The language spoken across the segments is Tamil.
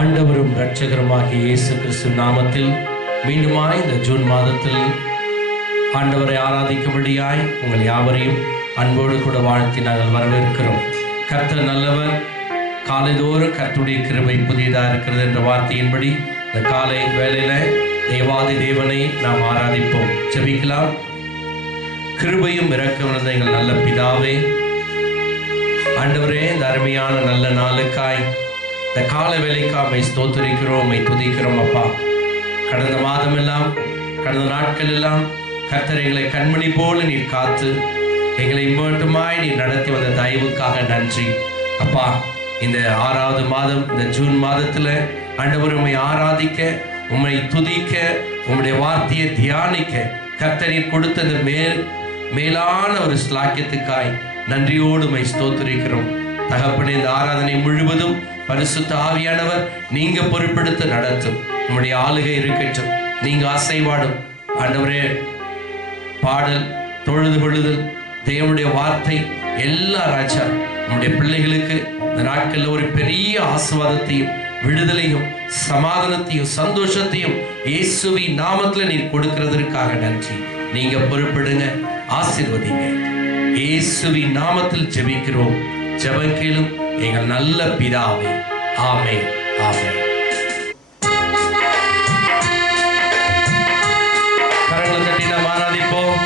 ஆண்டவரும் இரட்சகருமாகிய இயேசு கிறிஸ்து நாமத்தில் மீண்டுமாய் இந்த ஜூன் மாதத்தில் ஆண்டவரை ஆராதிக்கும்படியாய் உங்கள் யாவரையும் அன்போடு கூட வாழ்த்தி நாங்கள் வரவேற்கிறோம். கர்த்தர் நல்லவர், காலைதோறும் கர்த்தருடைய கிருபை புதியதாக இருக்கிறது என்ற வார்த்தையின்படி இந்த காலை வேளையில் தேவாதி தேவனை நாம் ஆராதிப்போம். ஜெபிக்கலாம். கிருபையும் இரக்கம் நிறைந்த எங்கள் நல்ல பிதாவே, ஆண்டவரே, இந்த அருமையான நல்ல நாளுக்காய் இந்த கால வேலைக்காக ஸ்தோத்திரிக்கிறோம், துதிக்கிறோம். அப்பா, கடந்த மாதமெல்லாம் கடந்த நாட்கள் எல்லாம் கர்த்தர் எங்களை கண்மணி போல நீர் காத்து எங்களை மட்டுமாய் நீர் நடத்தி வந்த தயவுக்காக நன்றி. அப்பா, இந்த 6வது மாதம், இந்த ஜூன் மாதத்தில் ஆண்டவர் உம்மை ஆராதிக்க, உம்மை துதிக்க, உம்முடைய வார்த்தையை தியானிக்க கர்த்தர் நீர் கொடுத்த இந்த மேலான ஒரு ஸ்லாக்கியத்துக்காய் நன்றியோடு உம்மை ஸ்தோத்திரிக்கிறோம். தகப்பனே, இந்த ஆராதனை முழுவதும் பரிசுத்த ஆவியானவர் நீங்க பொறுப்பெடுத்து நடத்தும். உம்முடைய ஆளுகை இருக்கட்டும், நீங்க அசைவாடும். ஆண்டவரே, பாடல், தொழுது கொள்ளுதல், தேவனுடைய வார்த்தை எல்லா ராஜா நம்முடைய பிள்ளைகளுக்கு இந்த நாட்களில் ஒரு பெரிய ஆசீர்வாதத்தையும் விடுதலையும் சமாதானத்தையும் சந்தோஷத்தையும் இயேசுவின் நாமத்தில் நீர் கொடுக்கிறதற்காக நன்றி. நீங்க பொறுப்பெடுங்க, ஆசீர்வதிங்க. இயேசுவின் நாமத்தில் ஜெபிக்கிறோம். ஜெபம் கேளும் எங்கள் நல்ல பிதாவே. ஆமென், ஆமென். கரங்களை தட்டி நாம் ஆராதிப்போம்.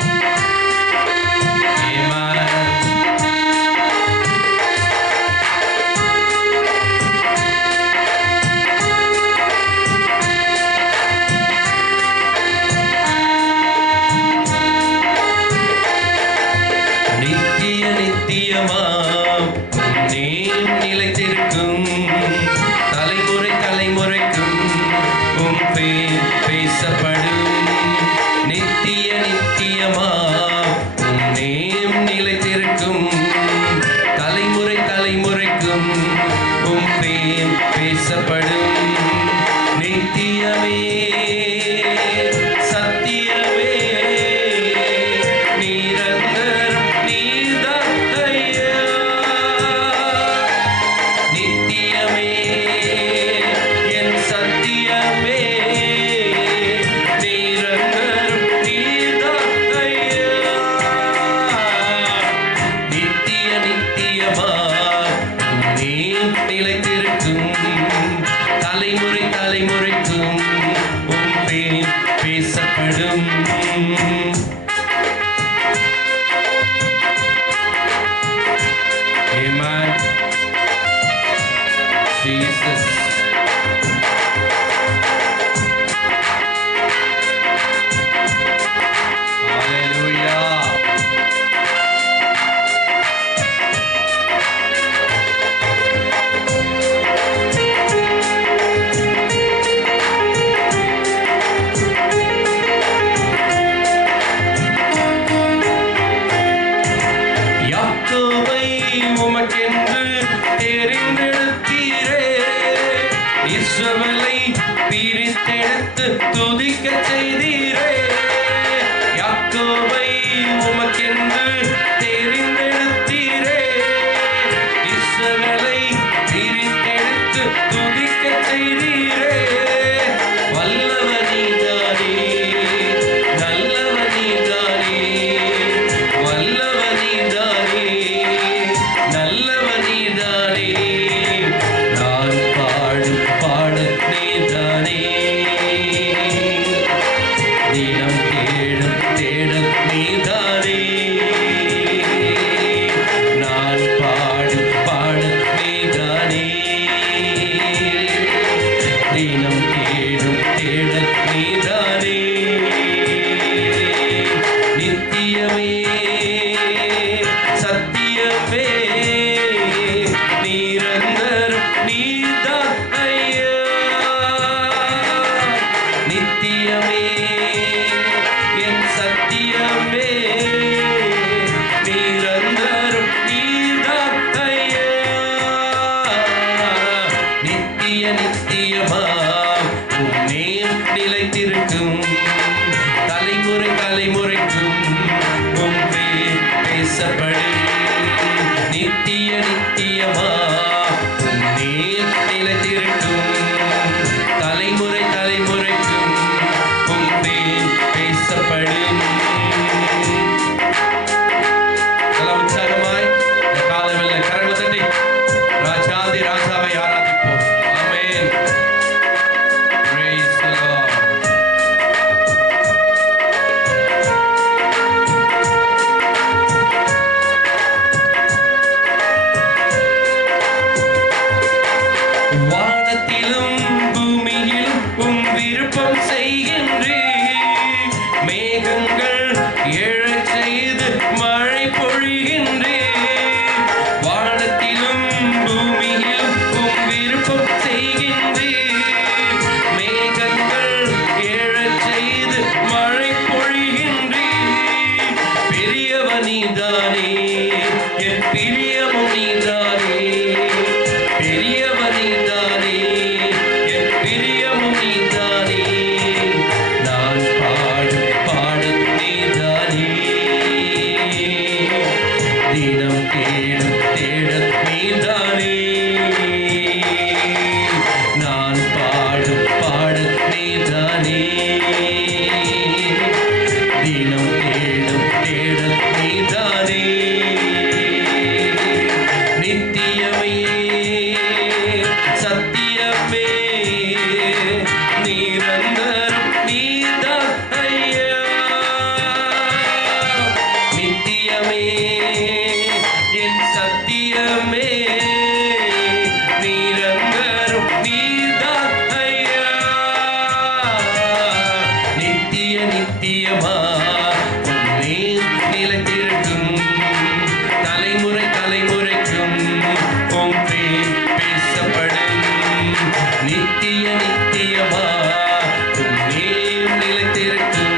நித்திய நித்தியமாம் நீர் நிலைத்திருக்கும், தலைமுறை தலைமுறைக்கும் உம் பேர் பேசப்படும். நித்திய நித்தியமாம் நீர் நிலைத்திருக்கும், தலைமுறை தலைமுறைக்கும் உம் பேர் பேசப்படும். நித்தியமே சத்தியமே நிரந்தரம் நீர்தான் ஐயா. நித்தியமே என் சத்தியமே நிரந்தரம் நீர்தான் ஐயா. நித்திய நித்தியமா நீர் நிலைத்திருக்கும், தலைமுறை தலைமுறைக்கும் உம் பேர் பேசப்படும். Amen. Jesus. Hallelujah. யாக்கோபை உமக்கென்று தெரிந்தெடுத்தீரே, இஸ்ரவேலை பிரித்தெடுத்து துதிக்கச் செய்தீரே. யாக்கோபை உமக்கென்று தெரிந்தெடுத்தீரே, இஸ்ரவேலை பிரித்தெடுத்து துதிக்கச் செய்தீரே. வல்லவர் நீதானே, நல்லவர் நீதானே, வல்லவர் நீதானே, நல்லவர் நீதானே, நான் பாடும் பாடு நீதானே, தினம் தேடும் தேடும் நீதானே, நான் பாடும் பாடு நீதானே, தினம் தேடும் தேடும் நீதானே. நித்தியமே சத்தியமே நிரந்தரம் நீதான் ஐயா. நித்தியமே என் சத்தியமே நிரந்தரம் நீதான் ஐயா. நித்திய நித்தியமா உம் நேம் நிலைத்திருக்கும், தலைமுறை தலைமுறைக்கும் உம் பேர் பேசப்படும். நித்திய நித்தியமா உம் நேம் நிலைத்திருக்கும், வானத்திலும் பூமியிலும் உம் விருப்பம் செய்கின்றேன். மேகங்கள் எழச் செய்து மழை பொழிகின்றேன். வானத்திலும் பூமியிலும் உம் விருப்பம் செய்கின்றேன். மேகங்கள் எழச் செய்து மழை பொழிகின்றேன். பெரியவன் நீதானே, என் பிரியமும் நீதானே. பெரியவன் நீதானே, என் பிரியமும் நீதானே. நான் பாடும் பாடும் நீதானே. தினம் தேடும் தேடல் நீதானே. நான் பாடும் பாடல் நீதானே. தினம் தேடும் தேடல் நீதானே. நித்தியமே சத்தியமே நிரந்தரம் நீதான் ஐயா. நித்தியமே என் சத்தியமே நிரந்தரம் நீதான் ஐயா. நித்திய நித்தியமா உன்னே நிலைத்திருக்கும். தலைமுறை தலைமுறைக்கும் உம் பேர் பேசப்படும். நித்திய நித்தியமா உன்னே நிலைத்திருக்கும்.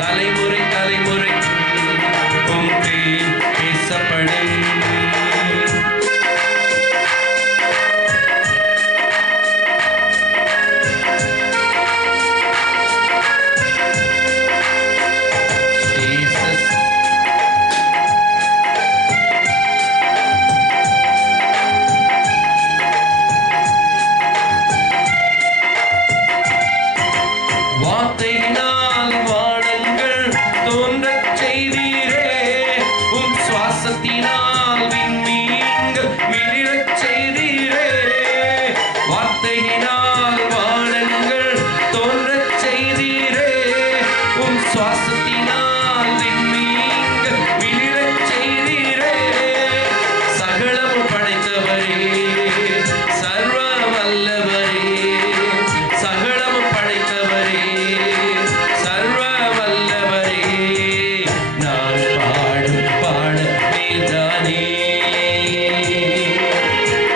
தலைமுறை தலைமுறைக்கும் உம் பேர் பேசப்படும். Jesus. வார்த்தையினால் வானங்கள் தோன்றச் செய்தீரே. உம் சுவாசத்தினால் விண்மீன்கள் மிளிரச் செய்தீரே. வார்த்தையினால் வானங்கள் தோன்றச் செய்தீரே. உம் சுவாசத்தினால் விண்மீன்கள் மிளிரச் செய்தீரே. சகலமும் படைத்தவரே, சர்வ வல்லவரே. சகலமும் படைத்தவரே, சர்வ வல்லவரே. நான் பாடும் பாடல் நீதானே.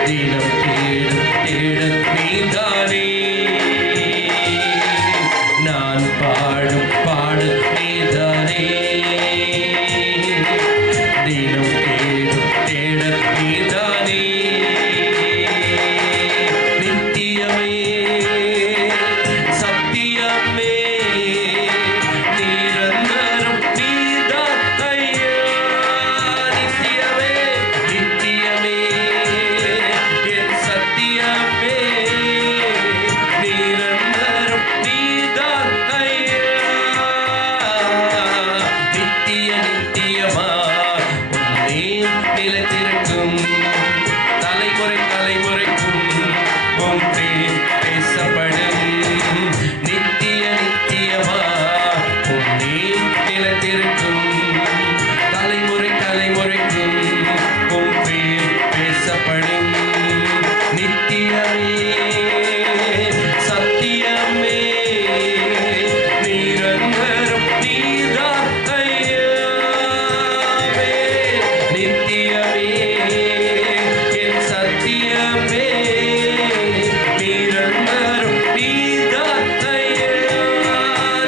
தினம் தேடும் தேடல் நீதானே. நான் பாடும் பாடல் நீதானே. தினம் தேடும் தேடல் நீதானே. நித்தியமே சத்தியமே நிரந்தரம் நீதான் ஐயா. நித்தியமே நித்தியமே என் சத்தியமே நிரந்தரம் நீதான் ஐயா. நித்திய நித்தியமா உன்னே நிலைத்திருக்கும். தலைமுறை தலைமுறைக்கும் உம் பேர் பேசப்படும். நித்திய நித்தியமா உன்னே நிலைத்திருக்கும். தலைமுறை தலைமுறைக்கும் உம் பேர் பேசப்படும். நித்தியமே சத்தியமே நிரந்தரம் நீதான் ஐயாவே. நித்தியமே என் சத்தியமே நிரந்தரம் நீதான் ஐயா.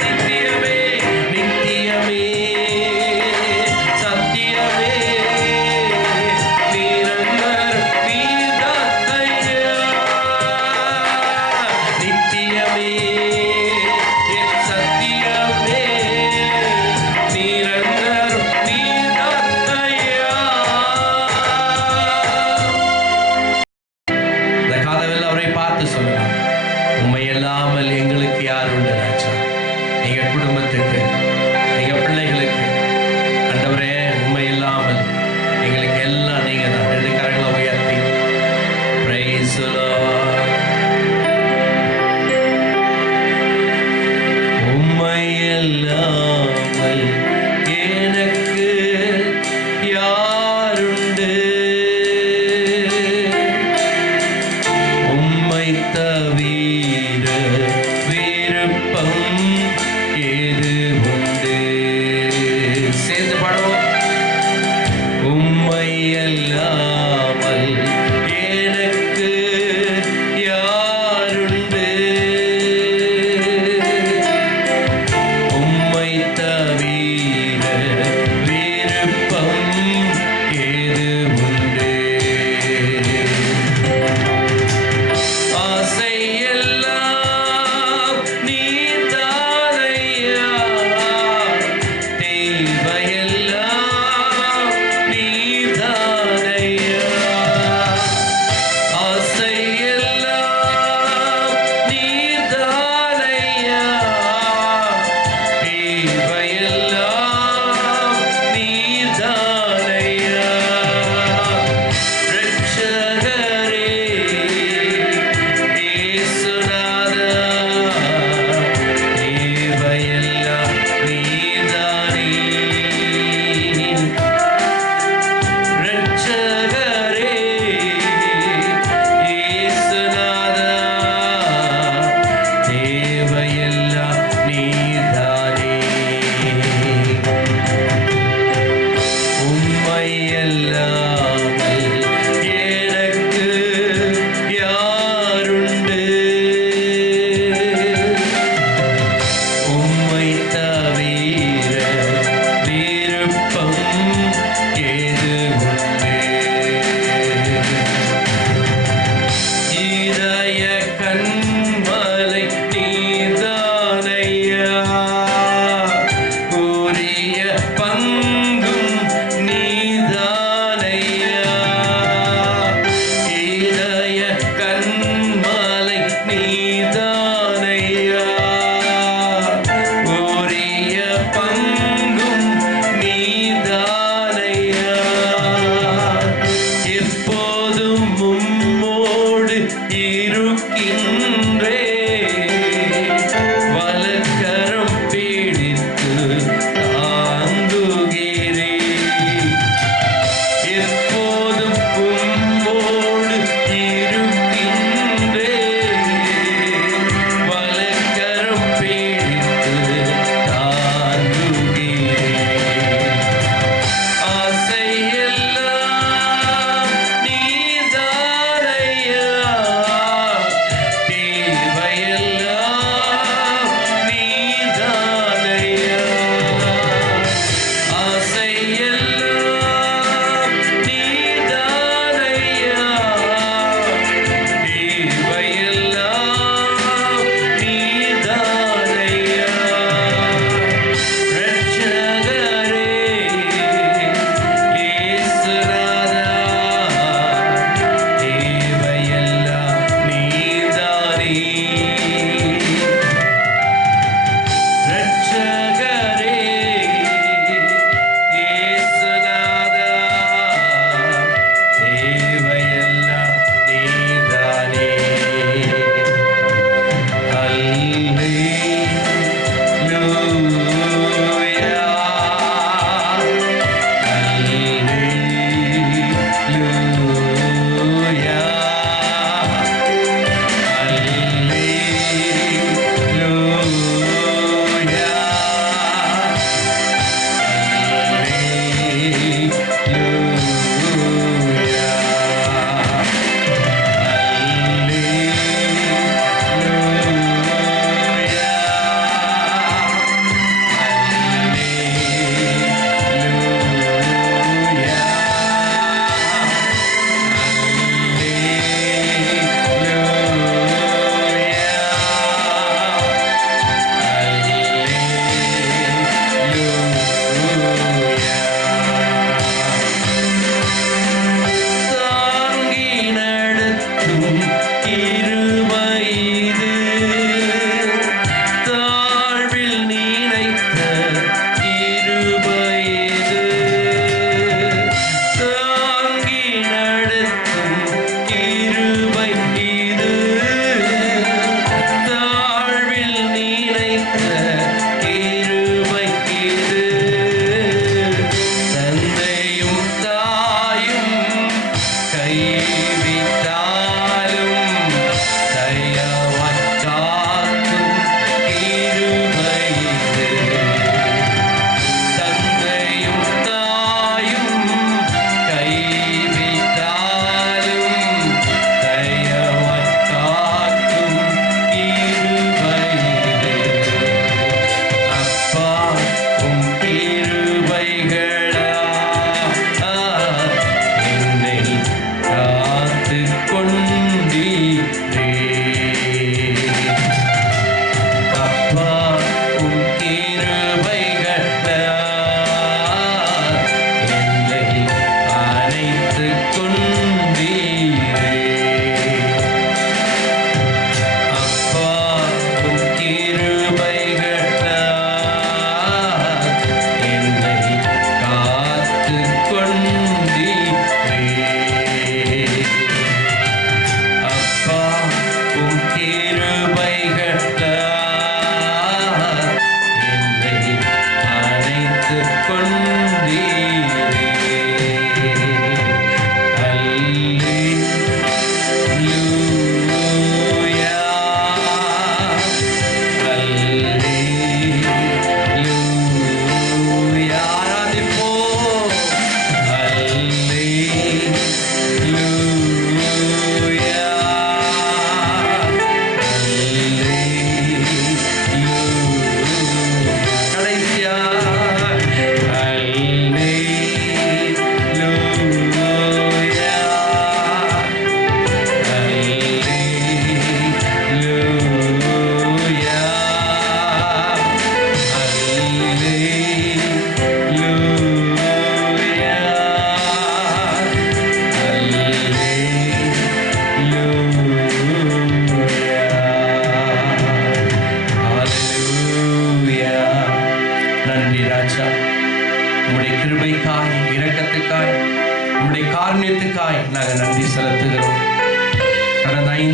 நித்தியமே நித்தியமே சத்தியமே நிரந்தரம் நீதான் ஐயா. நித்தியமே என் சத்தியமே நிரந்தரம் நீதான் ஐயா. இந்த காதவில் அவரை பார்த்து சொல்லலாம், உண்மை இல்லாமல் எங்களுக்கு யார் உண்டு ராஜா. எங்க குடும்பத்துக்கு, எங்க பிள்ளைகளுக்கு ஆண்டவரே, உண்மை இல்லாமல் எங்களுக்கு எல்லாம் நீங்க தான். ரெண்டு கரங்களை உயர்த்தி praise the Lord. உம்மை இல்லாமல் எனக்கு யாருண்டு. உம்மை இருக்கின்றே, வலக்கரம் பிடித்து தாங்குகிறே. எப்போதும் உம்மோடு இருக்கின்றே, வலக்கரம் பிடித்து தாங்குகிறே. ஆசையெல்லாம் நீதானையா,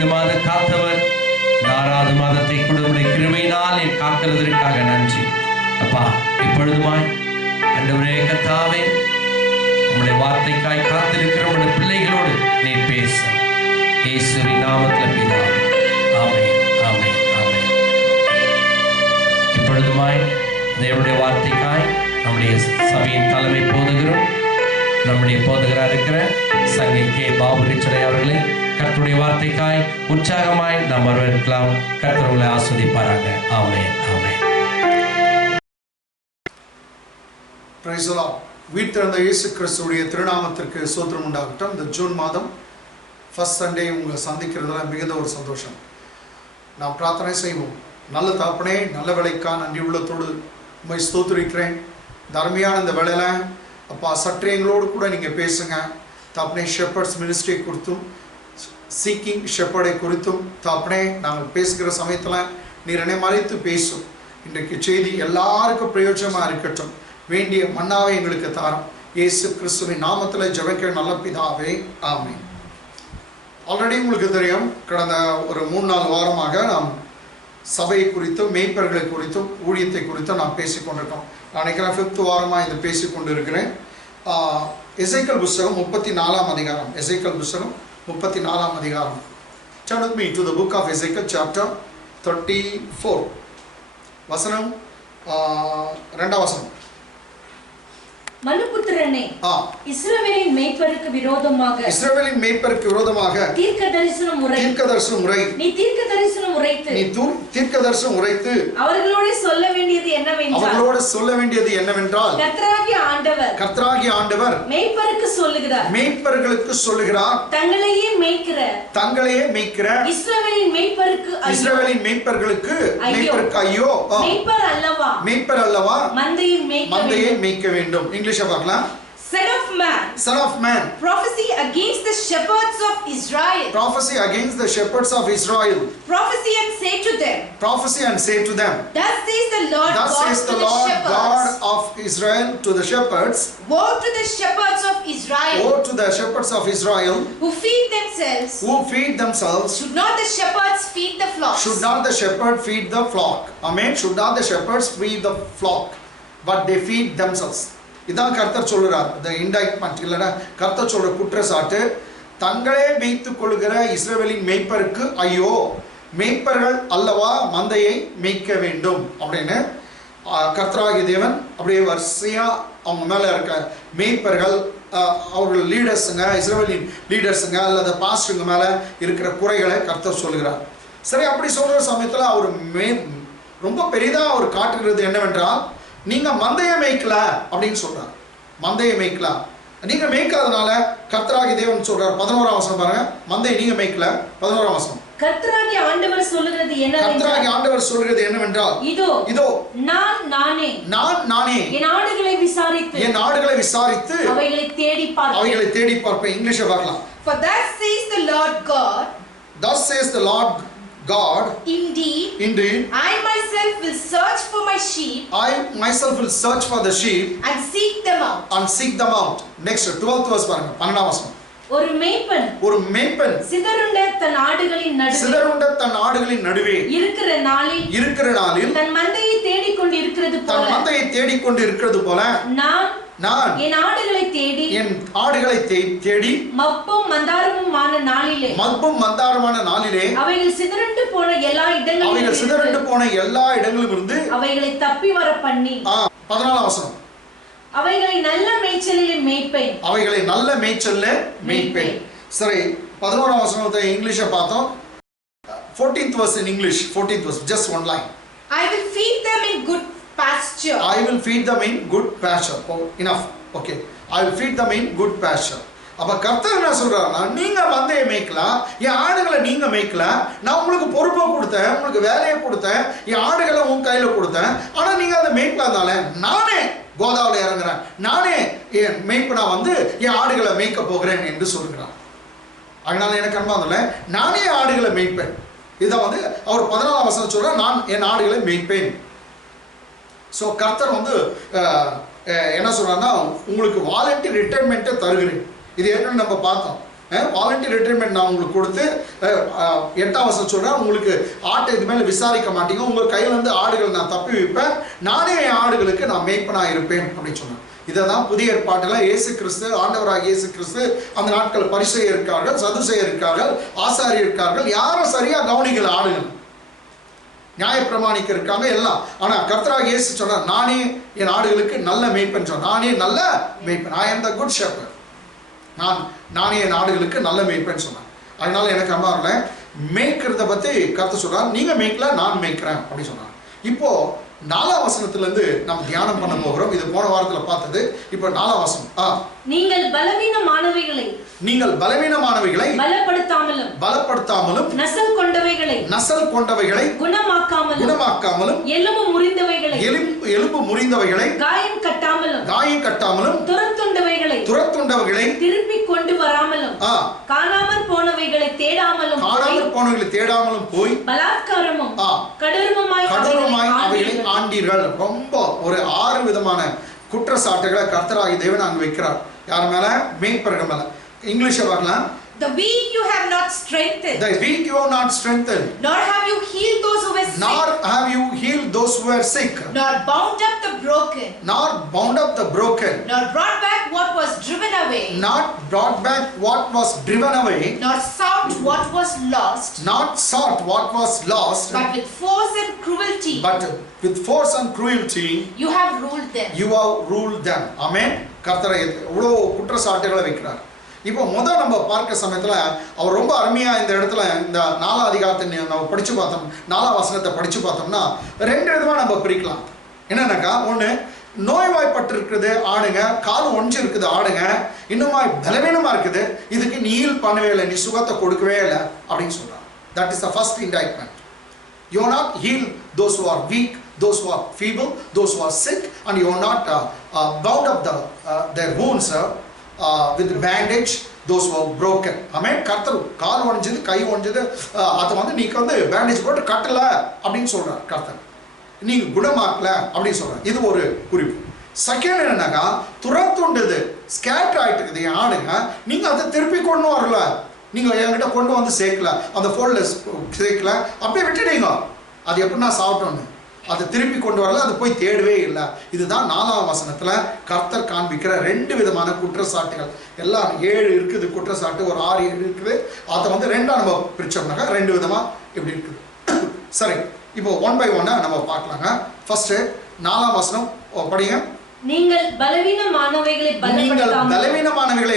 5 மாதம் காத்தவர் இந்த 6வது மாதத்தை குடும்புடைய கிருபையினால் நீர் காக்கிறதற்காக நன்றி அப்பா. இப்பொழுதுமாய் ஆண்டவரே கர்த்தாவே உம்முடைய வார்த்தைக்காய் காத்திருக்கிற உம்முடைய பிள்ளைகளோடு நீர் பேச இயேசுவின் நாமத்தில் பிதாவே. ஆமென், ஆமென், ஆமென். இப்பொழுதுமாய் தேவனுடைய வார்த்தைக்காய் நம்முடைய சபையின் தலைமை போதுகிறோம் நம்முடைய போதுகிறார் இருக்கிற சங்கை கே. பாபு ரிச்சடை அவர்களை கர்த்தருடைய வார்த்தைக்காய் உற்சாகமாய் நாம் வரவேற்கலாம். கர்த்தர் உங்களை ஆஸ்வதிப்பாராங்க. ஆமென், ஆமென். Praise the Lord. உயிர்த்தெழுந்த இயேசு கிறிஸ்துவுடைய திருநாமத்திற்கு ஸ்தோத்திரம் உண்டாகட்டும். இந்த ஜூன் மாதம் ஃபர்ஸ்ட் சண்டே உங்களை சந்திக்கிறதுல மிகுந்த ஒரு சந்தோஷம். நாம் பிரார்த்தனை செய்வோம். நல்ல தகப்பனே, நல்ல வேலைக்கான நன்றி உள்ளத்தோடு உண்மை ஸ்தோத்திரிக்கிறேன். இந்த அருமையான இந்த வேலையில் அப்பா சற்றே எங்களோடு கூட நீங்கள் பேசுங்க தகப்பனே. ஷெப்பர்ட்ஸ் மினிஸ்ட்ரி குறித்தும் சீக்கிங் ஷெப்பர்டை குறித்தும் தகப்பனே நாங்கள் பேசுகிற சமயத்தில் நீர் என்னை மறைத்து பேசும். இன்றைக்கு செய்தி எல்லாருக்கும் பிரயோஜனமாக இருக்கட்டும். வேண்டிய மன்னாவை எங்களுக்கு தாரும். இயேசு கிறிஸ்துவின் நாமத்தில் ஜெபிக்கிற நல்ல பிதாவே, ஆமென். ஆல்ரெடி உங்களுக்கு தெரியும், கடந்த ஒரு 3-4 வாரமாக நாம் சபையை குறித்தும் மேய்ப்பர்களை குறித்தும் ஊழியத்தை குறித்தும் நாம் பேசிக்கொண்டிருக்கோம். நான் நினைக்கிறேன் 5th வாரமாக இதை பேசிக்கொண்டு இருக்கிறேன். எசேக்கியேல் புஸ்தகம் 34ஆம் அதிகாரம். எசேக்கியேல் புஸ்தகம் 34ஆம் அதிகாரம். Turn with me to the book of Ezekiel chapter 34. வசனம் 2ஆம் வசனம். மனுபுத்திரனே, இஸ்ரவேலின் மேய்ப்பருக்கு விரோதமாக தீர்க்க தரிசனம் உரை. நீ தீர்க்க தரிசனம் உரைத்து அவர்களோடு சொல்ல வேண்டியது என்னவென்றால் கர்த்தராகிய ஆண்டவர் மேய்ப்பர்களுக்கு சொல்லுகிறார், தங்களையே மேய்க்கிற இஸ்ரவேலின் மேய்ப்பருக்கு ஐயோ, மேய்ப்பர் அல்லவா மந்தையை மேய்க்க வேண்டும். இங்கிலீஷ் பார்க்கலாம். Son of man, prophesy against the shepherds of Israel. Prophesy against the shepherds of Israel. Prophesy and say to them. Thus says the Lord God of Israel to the shepherds. Woe to the shepherds of Israel. Woe to the shepherds of Israel who feed themselves. Should not the shepherds feed the flocks? Should not the shepherd feed the flock? Amen. Should not the shepherds feed the flock, but they feed themselves. இதான் கர்த்தர் சொல்கிறார். இந்த இன்டைக்மெண்ட் இல்லைன்னா கர்த்தர் சொல்கிற குற்றச்சாட்டு, தங்களே மேய்த்து கொள்கிற இஸ்ரவேலின் மேய்ப்பருக்கு ஐயோ, மேய்ப்பர்கள் அல்லவா மந்தையை மேய்க்க வேண்டும் அப்படின்னு கர்த்தராகிய தேவன் அப்படியே வரிசையாக அவங்க மேலே இருக்க மேய்ப்பர்கள், அவர்கள் லீடர்ஸுங்க, இஸ்ரவேலின் லீடர்ஸுங்க அல்லது பாஸ்டருங்க மேலே இருக்கிற குறைகளை கர்த்தர் சொல்கிறார். சரி, அப்படி சொல்கிற சமயத்தில் அவர் ரொம்ப பெரிதாக அவர் காட்டுகிறது என்னவென்றால், நீங்கள் மந்தையை மேய்க்கல அப்படின்னு சொல்கிறார். மந்தையை மேய்க்கலாம், நீங்கள் மேய்க்காதனால கர்த்தராகிய தேவன் சொல்கிறார். 11ஆம் வசனம் பாருங்க. மந்தையை நீங்கள் மேய்க்கல. 11ஆம் வசனம். கர்த்தராகிய ஆண்டவர் சொல்கிறது என்னவென்றால் இதோ நான் நானே என் ஆடுகளை விசாரித்து அவைகளை தேடி பார்ப்பேன். இங்கிலீஷ் பார்க்கலாம். For thus says the Lord God, indeed, I myself will search for my sheep. the sheep and seek them out. Next, 12th verse பாருங்க. 12ஆம் வசனம். ஒரு மேய்ப்பன் சிதறுண்ட தன் ஆடுகளின் நடுவே இருக்கிற நாளில் தன் மந்தையை தேடிக்கொண்டு இருக்கிறது போல நான் என் ஆடுகளை தேடி மப்பும் மந்தாரமுமான நாளிலே அவைகள் சிதறுண்டு போன எல்லா இடங்களிலும் இருந்து அவைகளை தப்பி வர பண்ணி. 14ஆம் வசனம். அவைகளை நல்ல மேய்ச்சலில் மேய்ப்பேன். சரி, 11ஆம் வசனத்தை இங்கிலீஷை பார்த்தோம். 14th verse in English. 14th verse, just one line. I will feed them in good pasture. Oh, enough. Okay. I will feed them in good pasture. அப்ப கர்த்தர் என்ன சொல்றாருன்னா, நீங்க மந்தையை மேய்க்கலாம், என் ஆடுகளை நீங்க மேய்க்கலாம். நான் உங்களுக்கு பொறுப்பை கொடுத்தேன், உங்களுக்கு வேலையை கொடுத்தேன், என் ஆடுகளை உன் கையில கொடுத்தேன். ஆனா நீங்க அதை மேய்க்கலாதால நானே கோதாவில் இறங்குறேன், நானே என் மேய்ப்பனா என் ஆடுகளை மேய்க்க போகிறேன் என்று சொல்கிறான். அதனால எனக்கு அன்பாந்தல நானே ஆடுகளை மேய்ப்பேன். இதை அவர் 14ஆம் வசனம் சொல்றார், நான் என் ஆடுகளை மேய்ப்பேன். ஸோ கர்த்தர் என்ன சொல்றாருன்னா, உங்களுக்கு வாலண்டரி ரிட்டைர்மெண்ட்டை தருகிறேன். இது ஏற்கனவே நம்ம பார்த்தோம். வாலண்டியர் ரிட்டைர்மெண்ட் நான் உங்களுக்கு கொடுத்து 8ஆம் வசனம் சொல்கிறேன், உங்களுக்கு ஆட்டை இது மேலே விசாரிக்க மாட்டீங்க, உங்கள் கையிலேருந்து ஆடுகள் நான் தப்பி வைப்பேன், நானே என் ஆடுகளுக்கு நான் மேய்ப்பனாக இருப்பேன் அப்படின்னு சொன்னேன். இதை தான் புதிய ஏற்பாட்டில் இயேசு கிறிஸ்து, ஆண்டவராக இயேசு கிறிஸ்து அந்த நாட்கள் பரிசேயர் இருக்கார்கள், சதுசேயர் இருக்கார்கள், ஆசாரியர் இருக்கார்கள், யாரும் சரியாக கவனிக்கல ஆடுகள், நியாயப்பிரமாணிக்க இருக்காங்க எல்லாம். ஆனால் கர்த்தராக இயேசு சொன்னார், நானே என் ஆடுகளுக்கு நல்ல மேய்ப்பன் சொன்னார். நானே நல்ல மேய்ப்பன், ஐ ஆம் த குட் ஷெப்பர்ட், நானே என் ஆடுகளுக்கு நல்ல மேய்ப்பேன்னு சொன்னான். அதனால எனக்கு அம்மாவில் மேய்க்கிறத பற்றி கருத்து சொல்கிறார், நீங்கள் மேய்க்கல நான் மேய்க்கிறேன் அப்படின்னு சொன்னாங்க. இப்போது 4ஆம் வசனத்திலிருந்து நம்ம தியானம் பண்ண போகிறோம். இது போன வாரத்தில் பார்த்தது. இப்போ 4ஆம் வசனம், நீங்கள் பலவீனமானவைகளை பலப்படுத்தாமலும் நசல் கொண்டவைகளை குணமாக்காமலும் எலும்பு முறிந்தவைகளை காயம் கட்டாமலும் துரத்துண்டவைகளை திருப்பிக் கொண்டு வராமலும் காணாமற் போனவைகளை தேடாமலும் போய் பலாத்காரமும் கடூரமாய் அவைகளை ஆண்டீர்கள். ரொம்ப ஒரு 6 விதமான குற்றச்சாட்டுகளை கர்த்தராகிய தேவன் அங்கு வைக்கிறார். யார் மேல? மேய்ப்பர்கள் மேல. இங்கிலீஷ்ல பார்க்கலாம். The weak you have not strengthened. Nor have you healed those who were sick. Nor bound up the broken. Nor brought back what was driven away. Nor sought what was lost. But with force and cruelty. You have ruled them. Amen. கர்த்தரை இவ்வளோ குற்றச்சாட்டுகளை வைக்கிறார். இப்போ முதல் நம்ம பார்க்க சமயத்தில் அவர் ரொம்ப அருமையாக இந்த இடத்துல இந்த 4ஆம் அதிகாரத்தை நம்ம படித்து பார்த்தோம், 4ஆம் வசனத்தை படித்து பார்த்தோம்னா 2 விதமாக நம்ம பிரிக்கலாம். என்னன்னாக்கா, ஒன்று நோய்வாய்ப்பட்டிருக்குது ஆடுங்க, கால் ஒன்று இருக்குது ஆடுங்க, இன்னுமா பலவீனமாக இருக்குது, இதுக்கு நீ ஹீல் பண்ணவே இல்லை, நீ சுகத்தை கொடுக்கவே இல்லை அப்படின்னு சொல்கிறான். That is the first indictment. You are not heal those who are weak, those who are feeble, those who are sick, and you are not bound up their wounds with bandage, those who are broken. Amen. கர்த்தர் கால் ஒடிஞ்சது, கை ஒடிஞ்சது, அதை வந்து நீ வந்து பேண்டேஜ் போட்டு கட்டல அப்படின்னு சொல்றார் கர்த்தர், நீ குணமாக்கல அப்படின்னு சொல்றார். இது ஒரு குறிப்பு. செகண்ட் என்னன்னாக்கா, துரத்துண்டது, ஸ்கேட்டர் ஆயிட்டு இருக்குது ஆடுங்க, நீங்க அதை திருப்பி கொண்டு வரல, நீங்க என்கிட்ட கொண்டு வந்து சேர்க்கல, அந்த ஃபோல்டில் சேர்க்கல, அப்படியே விட்டுட்டீங்க, அது எப்படின்னா சாப்பிட்டோன்னு அதை திருப்பி கொண்டு வரல, அது போய் தேடவே இல்லை. இதுதான் 4ஆம் வசனத்தில் கர்த்தர் காண்பிக்கிற 2 விதமான குற்றச்சாட்டுகள். எல்லாம் 7 இருக்குது குற்றச்சாட்டு, ஒரு 6-7 இருக்குது. அதை வந்து 2ஆக நம்ம பிரிச்சோம்னாக்கா 2 விதமாக இப்படி இருக்குது. சரி, இப்போ 1 by 1 நம்ம பார்க்கலாங்க. ஃபர்ஸ்ட் 4ஆம் வசனம் படிங்க. நீங்கள் பலவீனமானவைகளை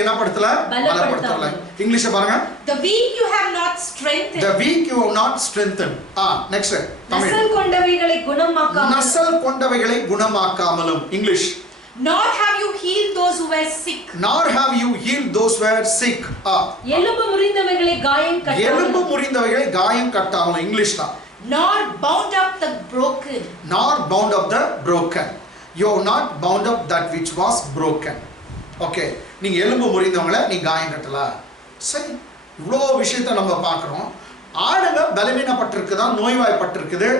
என்ன படுத்தல? பலப்படுத்தல. இங்கிலீஷ்ல பாருங்க. The weak you have not strengthened. Next. நசல் கொண்டவைகளை குணமாக்காமலும். English. Nor have you healed those who were sick. எலும்பு முறிந்தவைகளை காயம் கட்டாமலும். இங்கிலீஷ் தான். Nor bound up the broken. You have not bound up that which was broken. Okay, நீங்க எலும்பு முறிந்தவங்களை நீ காயம் கட்டல. சரி, இவ்வளோ விஷயத்தை நம்ம பார்க்குறோம். ஆடுங்க பலவீனப்பட்டிருக்குதா, நோய்வாய்ப்பட்டிருக்குது,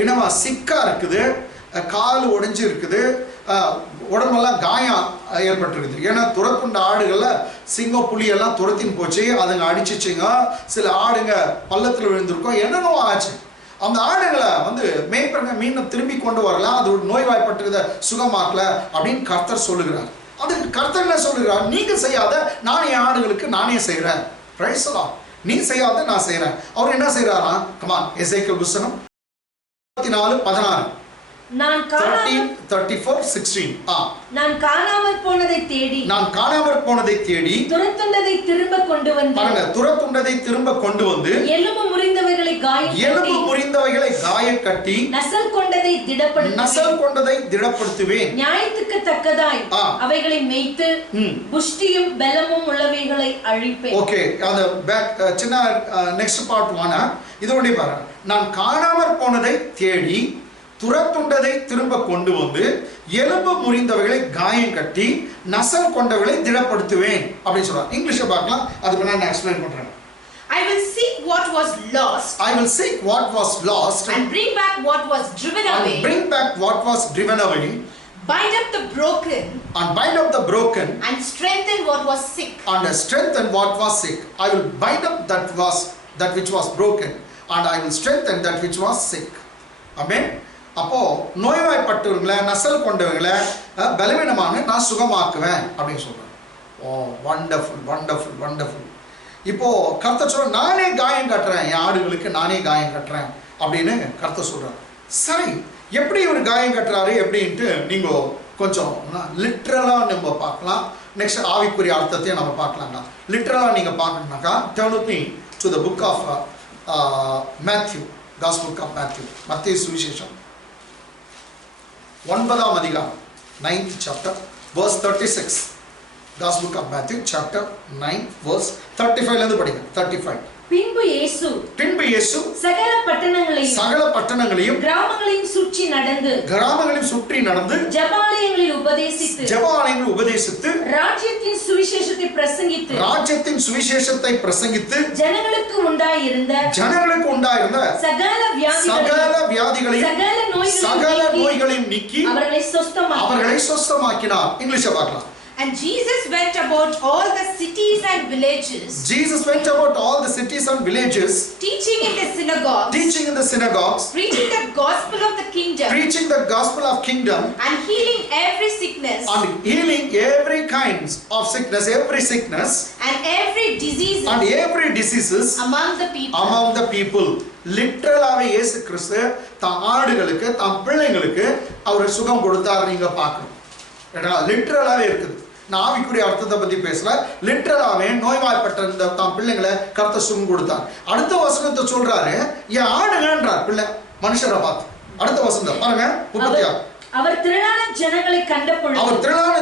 என்னவா சிக்கா இருக்குது, கால் ஒடிஞ்சு இருக்குது, உடம்பெல்லாம் காயம் ஏற்பட்டிருக்குது. ஏன்னா துரத்துண்ட ஆடுகளில் சிங்கம் புலியெல்லாம் துரத்தின்னு போச்சு, அதுங்க அடிச்சிச்சுங்க, சில ஆடுங்க பள்ளத்தில் விழுந்திருக்கோம், என்னென்னவோ ஆச்சு. அந்த ஆடுகளை வந்து மேய்ப்பருங்க மீண்டும் திரும்பி கொண்டு வரலாம், அது ஒரு நோய்வாய்ப்பட்டிருந்த சுகமாக்கல அப்படின்னு கர்த்தர் சொல்லுகிறார். அதுக்கு கர்த்தர் என்ன சொல்லுகிறார்? நீங்க செய்யாத நான் என் ஆடுகளுக்கு நானே செய்கிறேன். Praise the Lord. நீ செய்யாத நான் செய்கிறேன். அவர் என்ன செய்கிறாரா? கமான், எசேக்கியேல் புத்தகம் 34:16. நான் காணாமற் போனதை தேடி துரத்துண்டதை திரும்ப கொண்டு வந்து எலும்பு முறிந்தவைகளை காயக்கட்டி நசல் கொண்டதை திடப்படுத்துவேன். நியாயத்துக்கு தக்கதாய் அவைகளை மேய்த்து புஷ்டியும் பலமும் உள்ளவைகளை அழிப்பேன். ஓகே, அந்த சின்ன நெக்ஸ்ட் பார்ட் 1 இதோட பாருங்க. நான் காணாமற் போனதை தேடி துரத்துண்டதை திரும்ப கொண்டு வந்து எலும்பு முறிந்தவைகளை காயம் கட்டி நசல் கொண்டவைகளை திடப்படுத்துவேன் அப்படின்னு சொல்றாங்க. இங்கிலீஷ்ல பார்க்கலாம், அதுக்கு நான் எக்ஸ்பிளைன் பண்றேன். I will seek what was lost. And bring back what was driven away. bind up the broken, and bind up the broken, and strengthen what was sick. and strengthen what was sick. I will bind up that which was broken, and I will strengthen that which was sick. Amen. அப்போ நோய்வாய்ப்பட்டவங்களை, நசல் கொண்டவங்களை, பலவீனமான நான் சுகமாக்குவேன் அப்படின்னு சொல்றேன். ஓ வண்டர்ஃபுல் வண்டர்ஃபுல் வண்டர்ஃபுல். இப்போ கர்த்தர் சொல்ற, நானே காயம் கட்டுறேன், என் ஆடுகளுக்கு நானே காயம் கட்டுறேன் அப்படின்னு கர்த்தர் சொல்றாரு. சரி, எப்படி இவர் காயம் கட்டுறாரு எப்படின்ட்டு நீங்க கொஞ்சம் லிட்ரலா நம்ம பார்க்கலாம். நெக்ஸ்ட் ஆவிக்குரிய அர்த்தத்தையும் நம்ம பார்க்கலாங்க. லிட்ரலா நீங்க பார்க்கணும்னாக்கா turn with me to the book of Matthew, Gospel book of Matthew, மத்தேயு சுவிசேஷம் 9ஆம் அதிகாரம் 9th chapter verse 36. Gospel book of Matthew chapter 9 verse 35 ல இருந்து படிங்க. 35. பின்பு இயேசு சகல பட்டணங்களையும் கிராமங்களையும் சுற்றி நடந்து ஜெபாலயங்களில் உபதேசித்து ராஜ்யத்தின் சுவிசேஷத்தை பிரசங்கித்து ஜனங்களுக்கு உண்டாயிருந்த சகல வியாதிகளையும் சகல நோய்களையும் நீக்கி அவர்களை சொஸ்தமாக்கினார். இங்கிலீஷை பார்க்கலாம். And Jesus went about all the cities and villages. Teaching in the synagogues. Preaching the gospel of the kingdom. And healing every sickness. every kinds of sickness. And every diseases. Among the people. லிட்டரலாவே இயேசு கிறிஸ்து தம் ஆடுகளுக்கு, தம் பிள்ளைகளுக்கு அவர் சுகம் கொடுத்தார். நீங்க பார்க்கணும். லிட்டரலாவே இருக்குது. நான் ஆவிக்குரிய அர்த்தத்தை பத்தி பேசல. லிட்டரலாவே நோய்வாய்ப்பட்ட இந்த தம் பிள்ளைங்களை கர்த்தர் சுகம் கொடுத்தார். அடுத்த வசனத்தை சொல்றாரு, என் ஆடுங்கன்றார் பிள்ளை மனுஷரை பார்த்து. அடுத்த வசனம் பாருங்க 36. அவர் திரளான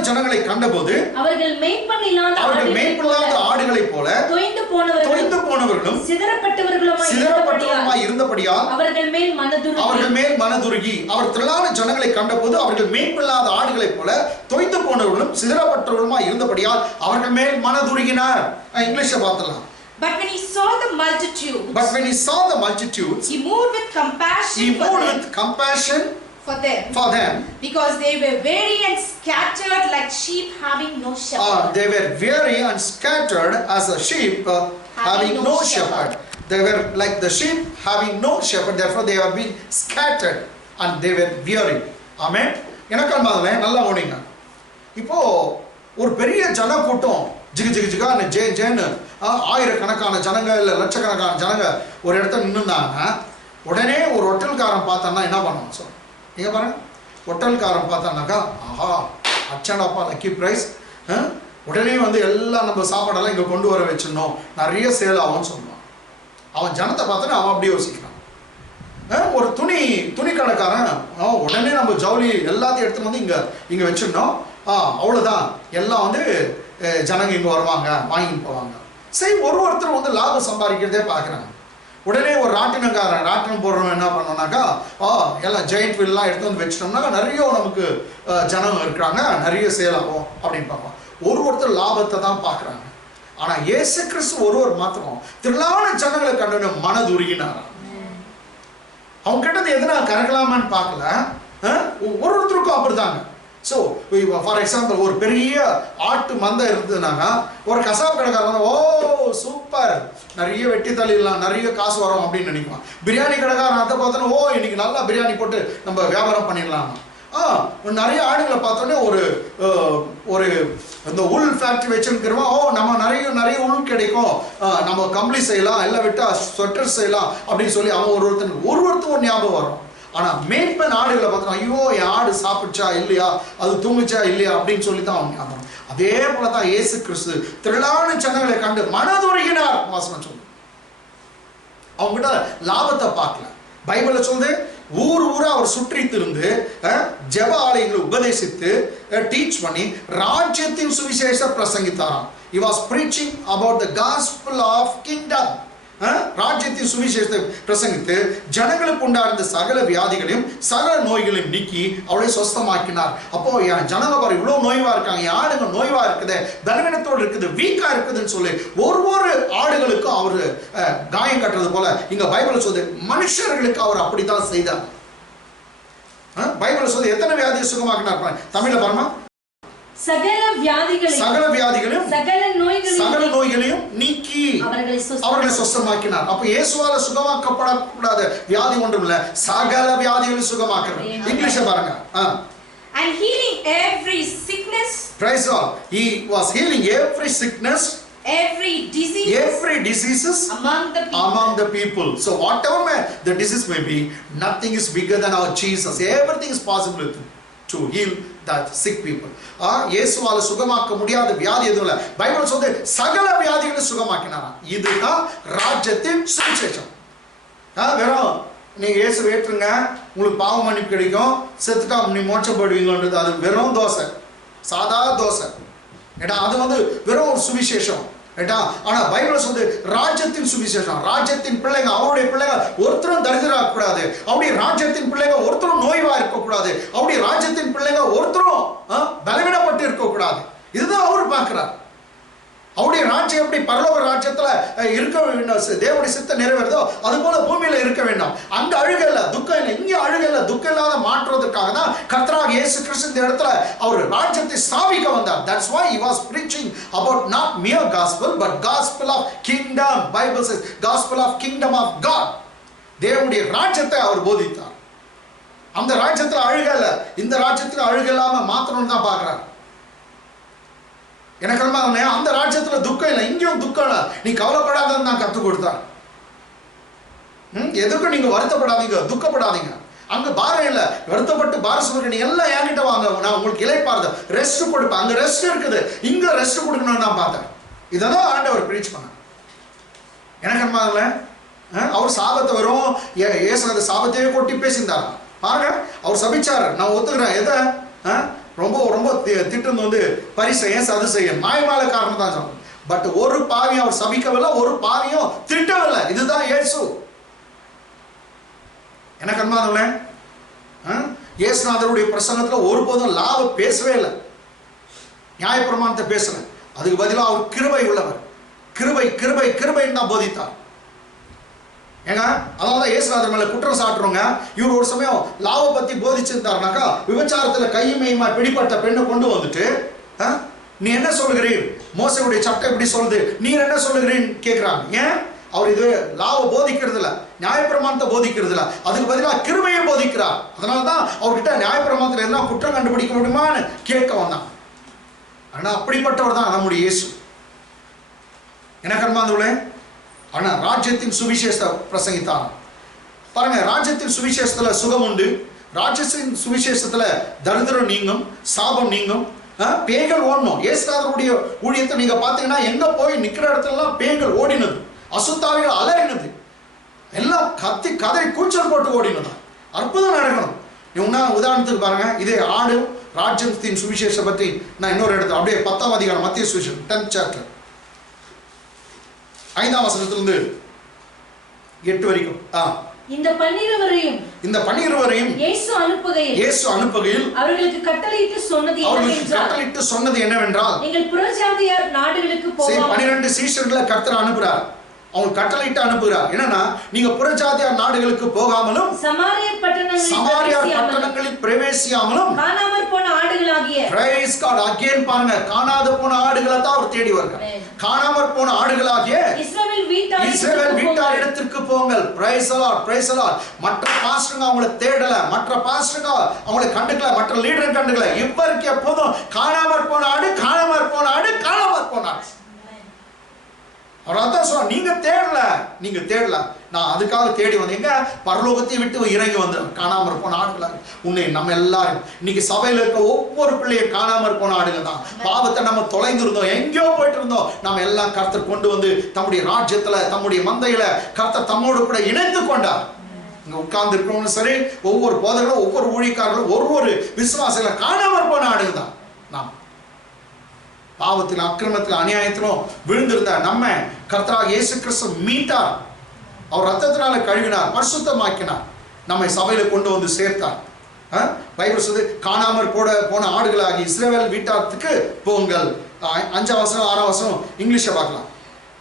ஜனங்களை கண்டபோது அவர்கள் மேய்ப்பனில்லாத ஆடுகளைப் போல தொய்ந்து போனவர்களும் சிதறப்பட்டவர்களுமாய் இருந்தபடியால் அவர்கள் மேல் மனதுருகி. அவர் திரளான ஜனங்களை கண்டபோது அவர்கள் மேய்ப்பனில்லாத ஆடுகளைப் போல தொய்ந்து போனவர்களும் சிதறப்பட்டவர்களுமாய் இருந்தபடியால் அவர்கள் மேல் மனதுருகினார். இங்கிலீஷை பார்த்தலாம். But when he saw the multitudes, he moved with compassion for them because they were weary and scattered like sheep having no shepherd. They were weary and scattered as a sheep having no shepherd. They were like the sheep having no shepherd, therefore they have been scattered and they were weary. Amen. எனக்கால் மாதிரி நல்லா ஓடிங்க. இப்போ ஒரு பெரிய ஜன கூட்டம் ஜிகான்னு ஜேன்னு ஆயிரக்கணக்கான ஜனங்க இல்லை லட்சக்கணக்கான ஜனங்க ஒரு இடத்துல நின்றுந்தாங்க. உடனே ஒரு ஹோட்டல்காரன் பார்த்தான்னா என்ன பண்ணணும் சொல்லுங்க. நீங்கள் பாருங்க, ஹோட்டல்காரன் பார்த்தானாக்கா, ஆஹா அச்சடாப்பா லக்கி ப்ரைஸ், உடனே வந்து எல்லாம் நம்ம சாப்பாடெல்லாம் இங்கே கொண்டு வர வச்சிடணும், நிறைய சேல் ஆகும்னு சொல்லுவான். அவன் ஜனத்தை பார்த்தோன்னா அவன் அப்படியே யோசிக்கிறான். ஒரு துணி கடைக்காரன் உடனே நம்ம ஜவுளி எல்லாத்தையும் எடுத்துன்னு வந்து இங்கே வச்சிடணும், அவ்வளோதான், எல்லாம் வந்து ஜனங்க இங்கே வருவாங்க வாங்கிட்டு போவாங்க. சரி, ஒருத்தர் வந்து லாபம் சம்பாதிக்கிறதே பார்க்குறாங்க. உடனே ஒரு ராட்டினம் போடுறவன் என்ன பண்ணோம்னாக்கா, எல்லாம் ஜெயிண்ட் வீல்லாம் எடுத்து வந்து வச்சிட்டோம்னா நிறைய நமக்கு ஜனம் இருக்கிறாங்க, நிறைய சேல் ஆகும் அப்படின்னு பார்ப்போம். ஒருத்தர் லாபத்தை தான் பார்க்குறாங்க. ஆனால் இயேசு கிறிஸ்து ஒருவர் மாத்திரம் திரளான ஜனங்களை கண்டு மனதுருகினார். அவங்க கிட்டது எதுனா கறக்கலாமான்னு பார்க்கல, ஒருத்தருக்கும் அப்படிதாங்க. ஸோ ஃபார் எக்ஸாம்பிள் ஒரு பெரிய ஆட்டு மந்தை இருந்ததுனாக்கா ஒரு கசாப்பு கடைக்காரன் ஓ சூப்பர் நிறைய வெட்டி தள்ளிடலாம், நிறைய காசு வரும் அப்படின்னு நினைக்குவான். பிரியாணி கடைக்காரன் அதை பார்த்தோன்னா ஓ இன்னைக்கு நல்லா பிரியாணி போட்டு நம்ம வியாபாரம் பண்ணிடலாம். நிறைய ஆடுகளை பார்த்தோன்னே ஒரு இந்த உள் ஃபேக்ட்ரி வச்சுருக்கிறோம், நம்ம நிறைய உள் கிடைக்கும், நம்ம கம்பளி செய்யலாம், எல்லாம் விட்டால் ஸ்வெட்டர் செய்யலாம் அப்படின்னு சொல்லி அவன் ஒருத்தருக்கு ஒரு ஞாபகம் வரும். ஆனால் மேய்ப்பன் ஆடுகளை பார்த்தோன்னா ஐயோ என் ஆடு சாப்பிடுச்சா இல்லையா, அது தூங்குச்சா இல்லையா அப்படின்னு சொல்லி தான் அவன் ஞாபகம். அதே போல தான் இயேசு கிறிஸ்து திரளான ஜனங்களை கண்டு மனதுருகினார் வாசனம் சொல்லு. அவங்ககிட்ட லாபத்தை பார்க்கல. பைபிளில் சொல்லுது ஊரா அவர் சுற்றி திருந்து ஜெப ஆலயங்களை உபதேசித்து டீச் பண்ணி ராஜ்யத்தின் சுவிசேஷ பிரசங்கித்தாராம். He was preaching about the gospel of kingdom. ராஜ்யத்தின் சுவிசேஷத்தை பிரசங்கித்து ஜனங்களுக்கு உண்டாயிருந்த சகல வியாதிகளையும் சகல நோய்களையும் நீக்கி அவளை சொஸ்தமாக்கினார். அப்போ என் ஜனங்க பாரு இவ்வளவு நோய்வா இருக்காங்க, என் ஆடுங்க நோய்வா இருக்குது, பலவீனத்தோடு இருக்குது, வீக்கா இருக்குதுன்னு சொல்லி ஒவ்வொரு ஆடுகளுக்கும் அவர் காயம் கட்டுறது போல இங்க பைபிள் சொல்லுது மனுஷர்களுக்கு அவர் அப்படித்தான் செய்தார். பைபிள் சொல்லுது எத்தனை வியாதியை சுகமாக்கினார். தமிழ்ல பாருமா, சகல வியாதிகளையும் சகல நோய்களையும் நீக்கி அவர்களை சுத்தமாக்கினார். அப்ப இயேசுவால சுகமாக்கப்படக்கூடாத வியாதி ஒன்றும் இல்ல, சகல வியாதிகளையும் சுகமாக்குறார். இங்கிலீஷ்ல பாருங்க. And healing every sickness. Praise God. He was healing every sickness, every diseases among the people. So whatever the disease may be, nothing is bigger than our Jesus. Everything is possible to heal that sick people. இயேசுவால சுகமாக்க முடியாத வியாதி எதுவும் இல்ல. பைபிள் சொல்லுது சகல வியாதிகளை சுகமாக்கினாராம். இதுதான் ராஜ்யத்தின் சுவிசேஷம். வெறும் நீங்க இயேசு ஏற்றுங்க உங்களுக்கு பாவ மன்னிப்பு கிடைக்கும், செத்துட்டா நீ மோட்சம் போடுவீங்கன்றது அது வெறும் தோசை, சாதா தோசை. ஏடா அது வெறும் ஒரு சுவிசேஷம். ஏடா ஆனா பைபிள் சொல்லுது ராஜ்யத்தின் சுவிசேஷம். ராஜ்யத்தின் பிள்ளைங்க, அவருடைய பிள்ளைங்க ஒருத்தரும் தரித்திரராக கூடாது, அவருடைய ராஜ்யத்தின் பிள்ளைங்க ஒருத்தரும் நோய்வா இருக்கக்கூடாது, அவருடைய ராஜ்யத்தின் பிள்ளைங்க ஒருத்தரும் பலவீனப்பட்டு இருக்கக்கூடாது. இதுதான் அவர் பார்க்கிறார். அவருடைய ராஜ்யம் எப்படி பரலோக ராஜ்யத்துல இருக்க வேண்டும், தேவனுடைய சித்தம் நிறைவேறதோ அது போல பூமியில இருக்க வேண்டும். அங்க அழுகை இல்ல, துக்கம் இல்லை. இங்க அழுகை இல்ல, துக்கம் இல்லாத மாற்றுவதற்காக தான் கர்த்தராகிய இயேசு கிறிஸ்து இந்த இடத்துல அவர் ராஜ்யத்தை ஸ்தாபிக்க வந்தார். That's why he was preaching about not mere gospel but gospel of kingdom. Bible says gospel of kingdom of God. தேவனுடைய ராஜ்யத்தை அவர் போதித்தார். அந்த ராஜ்யத்துல அழுகை இல்ல, இந்த ராஜ்யத்துல அழுகை இல்லாம மாத்தணும்னு தான் பார்க்கிறார். எனக்கு அந்த ராஜ்யத்துல துக்கம் இல்லை, இங்கேயும் துக்கம் இல்லை, நீ கவலைப்படாதன்னு நான் கற்றுக் கொடுத்தார். எதுக்கும் நீங்க வருத்தப்படாதீங்க, துக்கப்படாதீங்க. அங்க பாரம் இல்லை, வருத்தப்பட்டு பாரம் சொல்லுங்க, நீ எல்லாம் என்கிட்ட வாங்க, நான் உங்களுக்கு இளைப்பாறுதல் ரெஸ்ட் கொடுப்பேன். அங்க ரெஸ்ட் இருக்குது, இங்க ரெஸ்ட் கொடுக்கணும்னு நான் பார்த்தேன். இதெல்லாம் ஆண்டவர் பிரீச் பண்ண. எனக்கு அவர் சாபத்தை வரும், ஏசு அந்த சாபத்தையே கொட்டி பேசியிருந்தார். பாருங்க, அவர் சபிச்சாரு, நான் ஒத்துக்கிறேன். எதை ரொம்ப ரொம்ப திட்டம் பரிசெயன் சதுசெயன் மாயமால காரணம் தான் சொல்றேன். பட் ஒரு பாவியும் அவர் சபிக்கவில்லை, ஒரு பாவியும் திட்டவில்லை. இதுதான் இயேசு. எனக்கு அன்பானவர்களே, இயேசுநாதருடைய பிரசங்கத்துல ஒருபோதும் லாபம் பேசவே இல்லை, நியாயப்பிரமாணத்தை பேசல. அதுக்கு பதிலாக அவர் கிருபை உள்ளவர், கிருபை கிருபை கிருபைன்னு தான் போதித்தார். ஏங்க அதாவது இயேசுநாதர் மேல குற்றம் சாட்டுறோங்க. இவர் ஒரு சமயம் லாவை பத்தி போதிச்சிருந்தாருனாக்கா, விபச்சாரத்துல கையுமையுமா பிடிப்பட்ட பெண்ணை கொண்டு வந்துட்டு நீ என்ன சொல்லுகிறீர், மோசையுடைய சட்டம் எப்படி சொல்லுது, நீர் என்ன சொல்லுகிறீன்னு கேட்கிறாங்க. ஏன் அவர் இது லாவை போதிக்கிறது இல்லை, நியாயப்பிரமாணத்தை போதிக்கிறது இல்லை, அதுக்கு பதிலாக கிருபையை போதிக்கிறார். அதனாலதான் அவர்கிட்ட நியாயப்பிரமாணத்தில் எல்லாம் குற்றம் கண்டுபிடிக்க முடியுமான்னு கேட்க வந்தான். ஆனா அப்படிப்பட்டவர் தான் நம்முடைய இயேசு. எனக்கு அன்பானவர்களே, ஆனா ராஜ்யத்தின் சுவிசேஷத்தை பிரசங்கித்தான். பாருங்க, ராஜ்யத்தின் சுவிசேஷத்துல சுகம் உண்டு, ராஜ்யத்தின் சுவிசேஷத்துல தரித்திரம் நீங்கும், சாபம் நீங்கும், பேய்கள் ஓடணும். இயேசுநாதருடைய ஊழியத்தை நீங்க பாத்தீங்கன்னா எங்க போய் நிக்கிற இடத்துலலாம் பேய்கள் ஓடினது, அசுத்தாவிகள் அலறினது, எல்லாம் கத்தி கதை கூச்சல் போட்டு ஓடினது. அற்புதம் நடக்கணும். உதாரணத்துக்கு பாருங்க, இதே ஆடு ராஜ்யத்தின் சுவிசேஷம் பற்றி நான் இன்னொரு இடத்துல அப்படியே 10ஆம் அதிகாரம் மத்திய சுவிசேஷம் 10th chapter 5ஆம் வசனத்திலிருந்து 8 வரைக்கும். இந்த 12 இயேசு அனுப்புகையில் அவர்களுக்கு கட்டளையிட்டு சொன்னது என்னவென்றால், நீங்கள் புறஜாதியார் நாடுகளுக்கு போகாமல். 12 சீஷர்களை கர்த்தர் அனுப்புறார், அவங்க கட்டளையிட்டு அனுப்புகிறார். என்னன்னா, நீங்க புறஜாதியார் நாடுகளுக்கு போகாமலும் சமாரியா பட்டணங்களில் பிரவேசியாமலும் காணாமற் போன ஆடுகளாகிய, பிரைஸ் காட், அகைன் பாருங்க, காணாத போன ஆடுகளை தான் அவர் தேடி வருகிறார். காணாமற் போன ஆடுகளாகிய இஸ்ரவேல் வீட்டார் இடத்திற்கு போங்கள். Praise the Lord, praise the Lord. மற்ற பாஸ்டர்ங்க அவங்களை தேடல, மற்ற பாஸ்டர்ங்க அவங்களை கண்டுக்கல, மற்ற லீடர் கண்டுக்கல. இவருக்கு எப்போதும் காணாமற் போன ஆடு, காணாமற் போன ஆடு, காணாமற் போன ஆடு. அவர் அதான் சொல்ல, நீங்க தேடல, நான் அதுக்காக தேடி வந்தேன். எங்க பரலோகத்தை விட்டு இறங்கி வந்து காணாம இருப்போன ஆடுகள் உன்னை நம்ம எல்லாரும் இன்னைக்கு சபையில இருக்க ஒவ்வொரு பிள்ளையும் காணாம இருப்போன ஆடுகள் தான். பாவத்தை நம்ம தொலைந்திருந்தோம், எங்கேயோ போயிட்டு இருந்தோம், நம்ம எல்லாம் கர்த்தர் கொண்டு வந்து தம்முடைய ராஜ்யத்துல தம்முடைய மந்தையில கர்த்தர் தம்மோடு கூட இணைத்து கொண்டார். இங்க உட்கார்ந்து இருக்கிறவங்களும் சரி, ஒவ்வொரு போதர்களும் ஒவ்வொரு ஊழியக்காரர்களும் ஒவ்வொரு விசுவாசிகளை காணாம இருப்போன ஆடுகள் தான். நாம் பாவத்தில் அக்கிரமத்தில் அநியாயத்திலும் விழுந்திருந்த நம்ம கர்த்தராகிய இயேசு கிறிஸ்து மீட்டார், அவர் ரத்தத்தினால கழுவினார், பரிசுத்தமாக்கினார், நம்மை சபையில கொண்டு வந்து சேர்த்தார். பைபிள் சொல்லுது, காணாமற் போன ஆடுகளாகி இஸ்ரவேல் வீட்டாருக்கு போங்கள். 5ஆம் வசனம் 6ஆம் வசனம் இங்கிலீஷ்ல பார்க்கலாம்.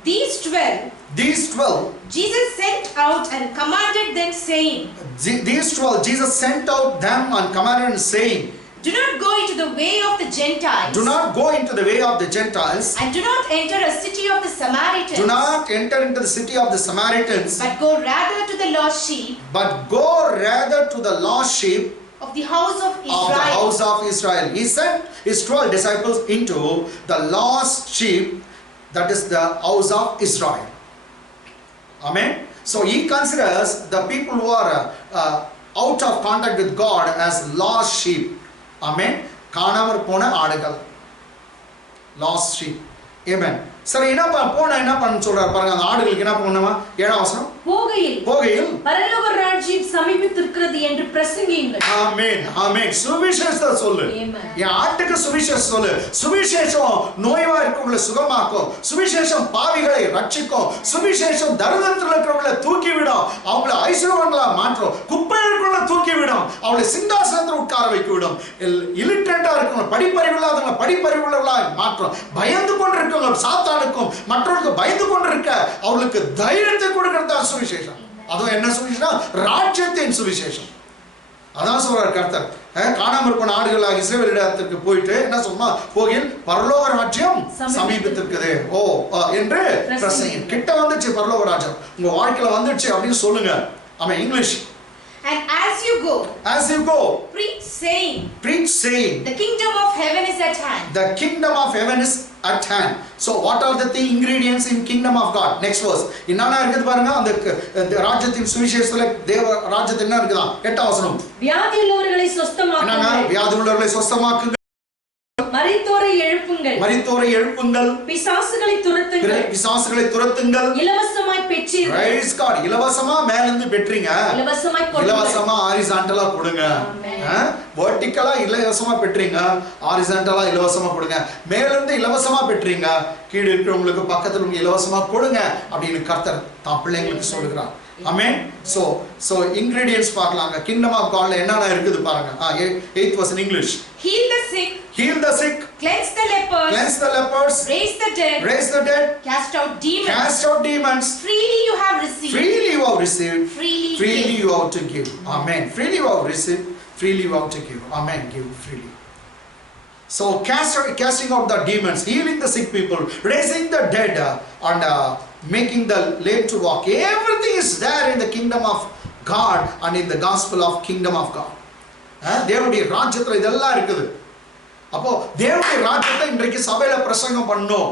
These 12 These 12 Jesus sent out and commanded them, saying, these 12 Jesus sent out them and commanded them, saying, do not go into the way of the Gentiles. do not go into the way of the Gentiles. And do not enter a city of the Samaritans. Do not enter into the city of the Samaritans. But go rather to the lost sheep. But go rather to the lost sheep Of the house of Israel. Of the house of Israel. He sent his 12 disciples into the lost sheep, that is the house of Israel. Amen. So he considers the people who are out of contact with God as lost sheep. Amen. காணாமற் போன ஆடுகள். Lost sheep. Amen. சரி, என்ன போனா என்ன பண்ண சொல்றார் பாருங்க. அந்த ஆடுகளுக்கு என்ன பண்ணணுமா? 7ஆம் வசனம். போகையில் பரலோக ராஜ்யம் சமீபித்திருக்கிறது என்று பிரசங்கியுங்கள். ஆமென். ஆமென். சுவிசேஷத்தை சொல்லு. என் ஆட்டுக்கு சுவிசேஷம் சொல்லு. சுவிசேஷம் நோய்வாய்க்குள்ள சுகமாக்கும். சுவிசேஷம் பாவிகளை ரட்சிக்கும். சுவிசேஷம் தரித்திரத்தில் இருக்கிறவங்களை தூக்கி விடும். அவங்களை ஐஸ்வர்யவான்களா மாற்றும். குப்பைகளுக்குள்ள தூக்கி விடும். அவங்களை சிங்காசனத்தில் உட்கார வைக்க விடும். இல்லிட்டரேட்டா இருக்கவங்க, படிப்பறிவில்லாதவங்க படிப்பறிவுள்ளவர்களாக மாற்றும். பயந்து கொண்டிருக்கவங்க சாத்தானுக்கும் மற்றவர்களுக்கு பயந்து கொண்டிருக்க அவர்களுக்கு தைரியத்தை கொடுக்கிறதா சுவிசேஷம். அதுவும் என்ன சுவிசேஷம்? ராஜ்யத்தின் சுவிசேஷம். அதான் சொல்றார் கர்த்தர். காணாமற் போன ஆடுகளாக இஸ்ரவேலிடத்திற்கு போயிட்டு என்ன சொன்னா, போகில் பரலோக ராஜ்யம் சமீபத்திருக்குது என்று பிரசங்கம். கிட்ட வந்துச்சு பரலோக ராஜ்யம், உங்க வாழ்க்கையில வந்துச்சு அப்படின்னு சொல்லுங்க. ஆமா, English. And as you go, preach saying, the kingdom of heaven is at hand. The kingdom of heaven is at hand. So what are the ingredients in kingdom of God? Next verse. என்னன்னா இருக்குது பாருங்க, அந்த ராஜ்யத்தின் சுவிசேஷத்துல தேவ ராஜ்யத்துல என்ன இருக்குதா? 8ஆம் வசனம். வியாதியுள்ளவர்களை சுத்தமாக்குங்கள். வியாதியுள்ளவர்களை சுத்தமாக்குங்கள். மரித்தோரை எழுப்புங்கள். பிசாசுகளை துரத்துங்கள். இலவசமாய் பெற்றீர்கள். Praise God. இலவசமா மேல இருந்து பெற்றீங்க. இலவசமா ஹாரிசான்டலா கொடுங்க. வெர்டிகலா இலவசமா பெற்றீங்க, ஹாரிசான்டலா இலவசமா கொடுங்க. மேல இருந்து இலவசமா பெற்றீங்க, கீழ இருக்கிறவங்களுக்கு பக்கத்துல இலவசமா கொடுங்க அப்படின்னு கர்த்தர் தான் பிள்ளைங்களுக்கு சொல்லுகிறார். Amen. So ingredients பார்க்கலாங்க. Kingdom of God என்னென்ன இருக்குது பாருங்க. 8th verse in English. Heal the sick. Cleanse the lepers. Raise the dead. Cast out demons. Freely you have received. Freely you have to give. Amen. Freely you have received. Freely you have to give. Amen. Give freely. So casting out the demons, healing the sick people, raising the dead, and making the lame to walk. Everything is there in the kingdom of God and in the gospel of kingdom of God. தேவனுடைய ராஜ்யத்துல இதெல்லாம் இருக்குது. அப்போ தேவனுடைய ராஜ்யத்தை இன்றைக்கு சபையில பிரசங்கம் பண்ணோம்.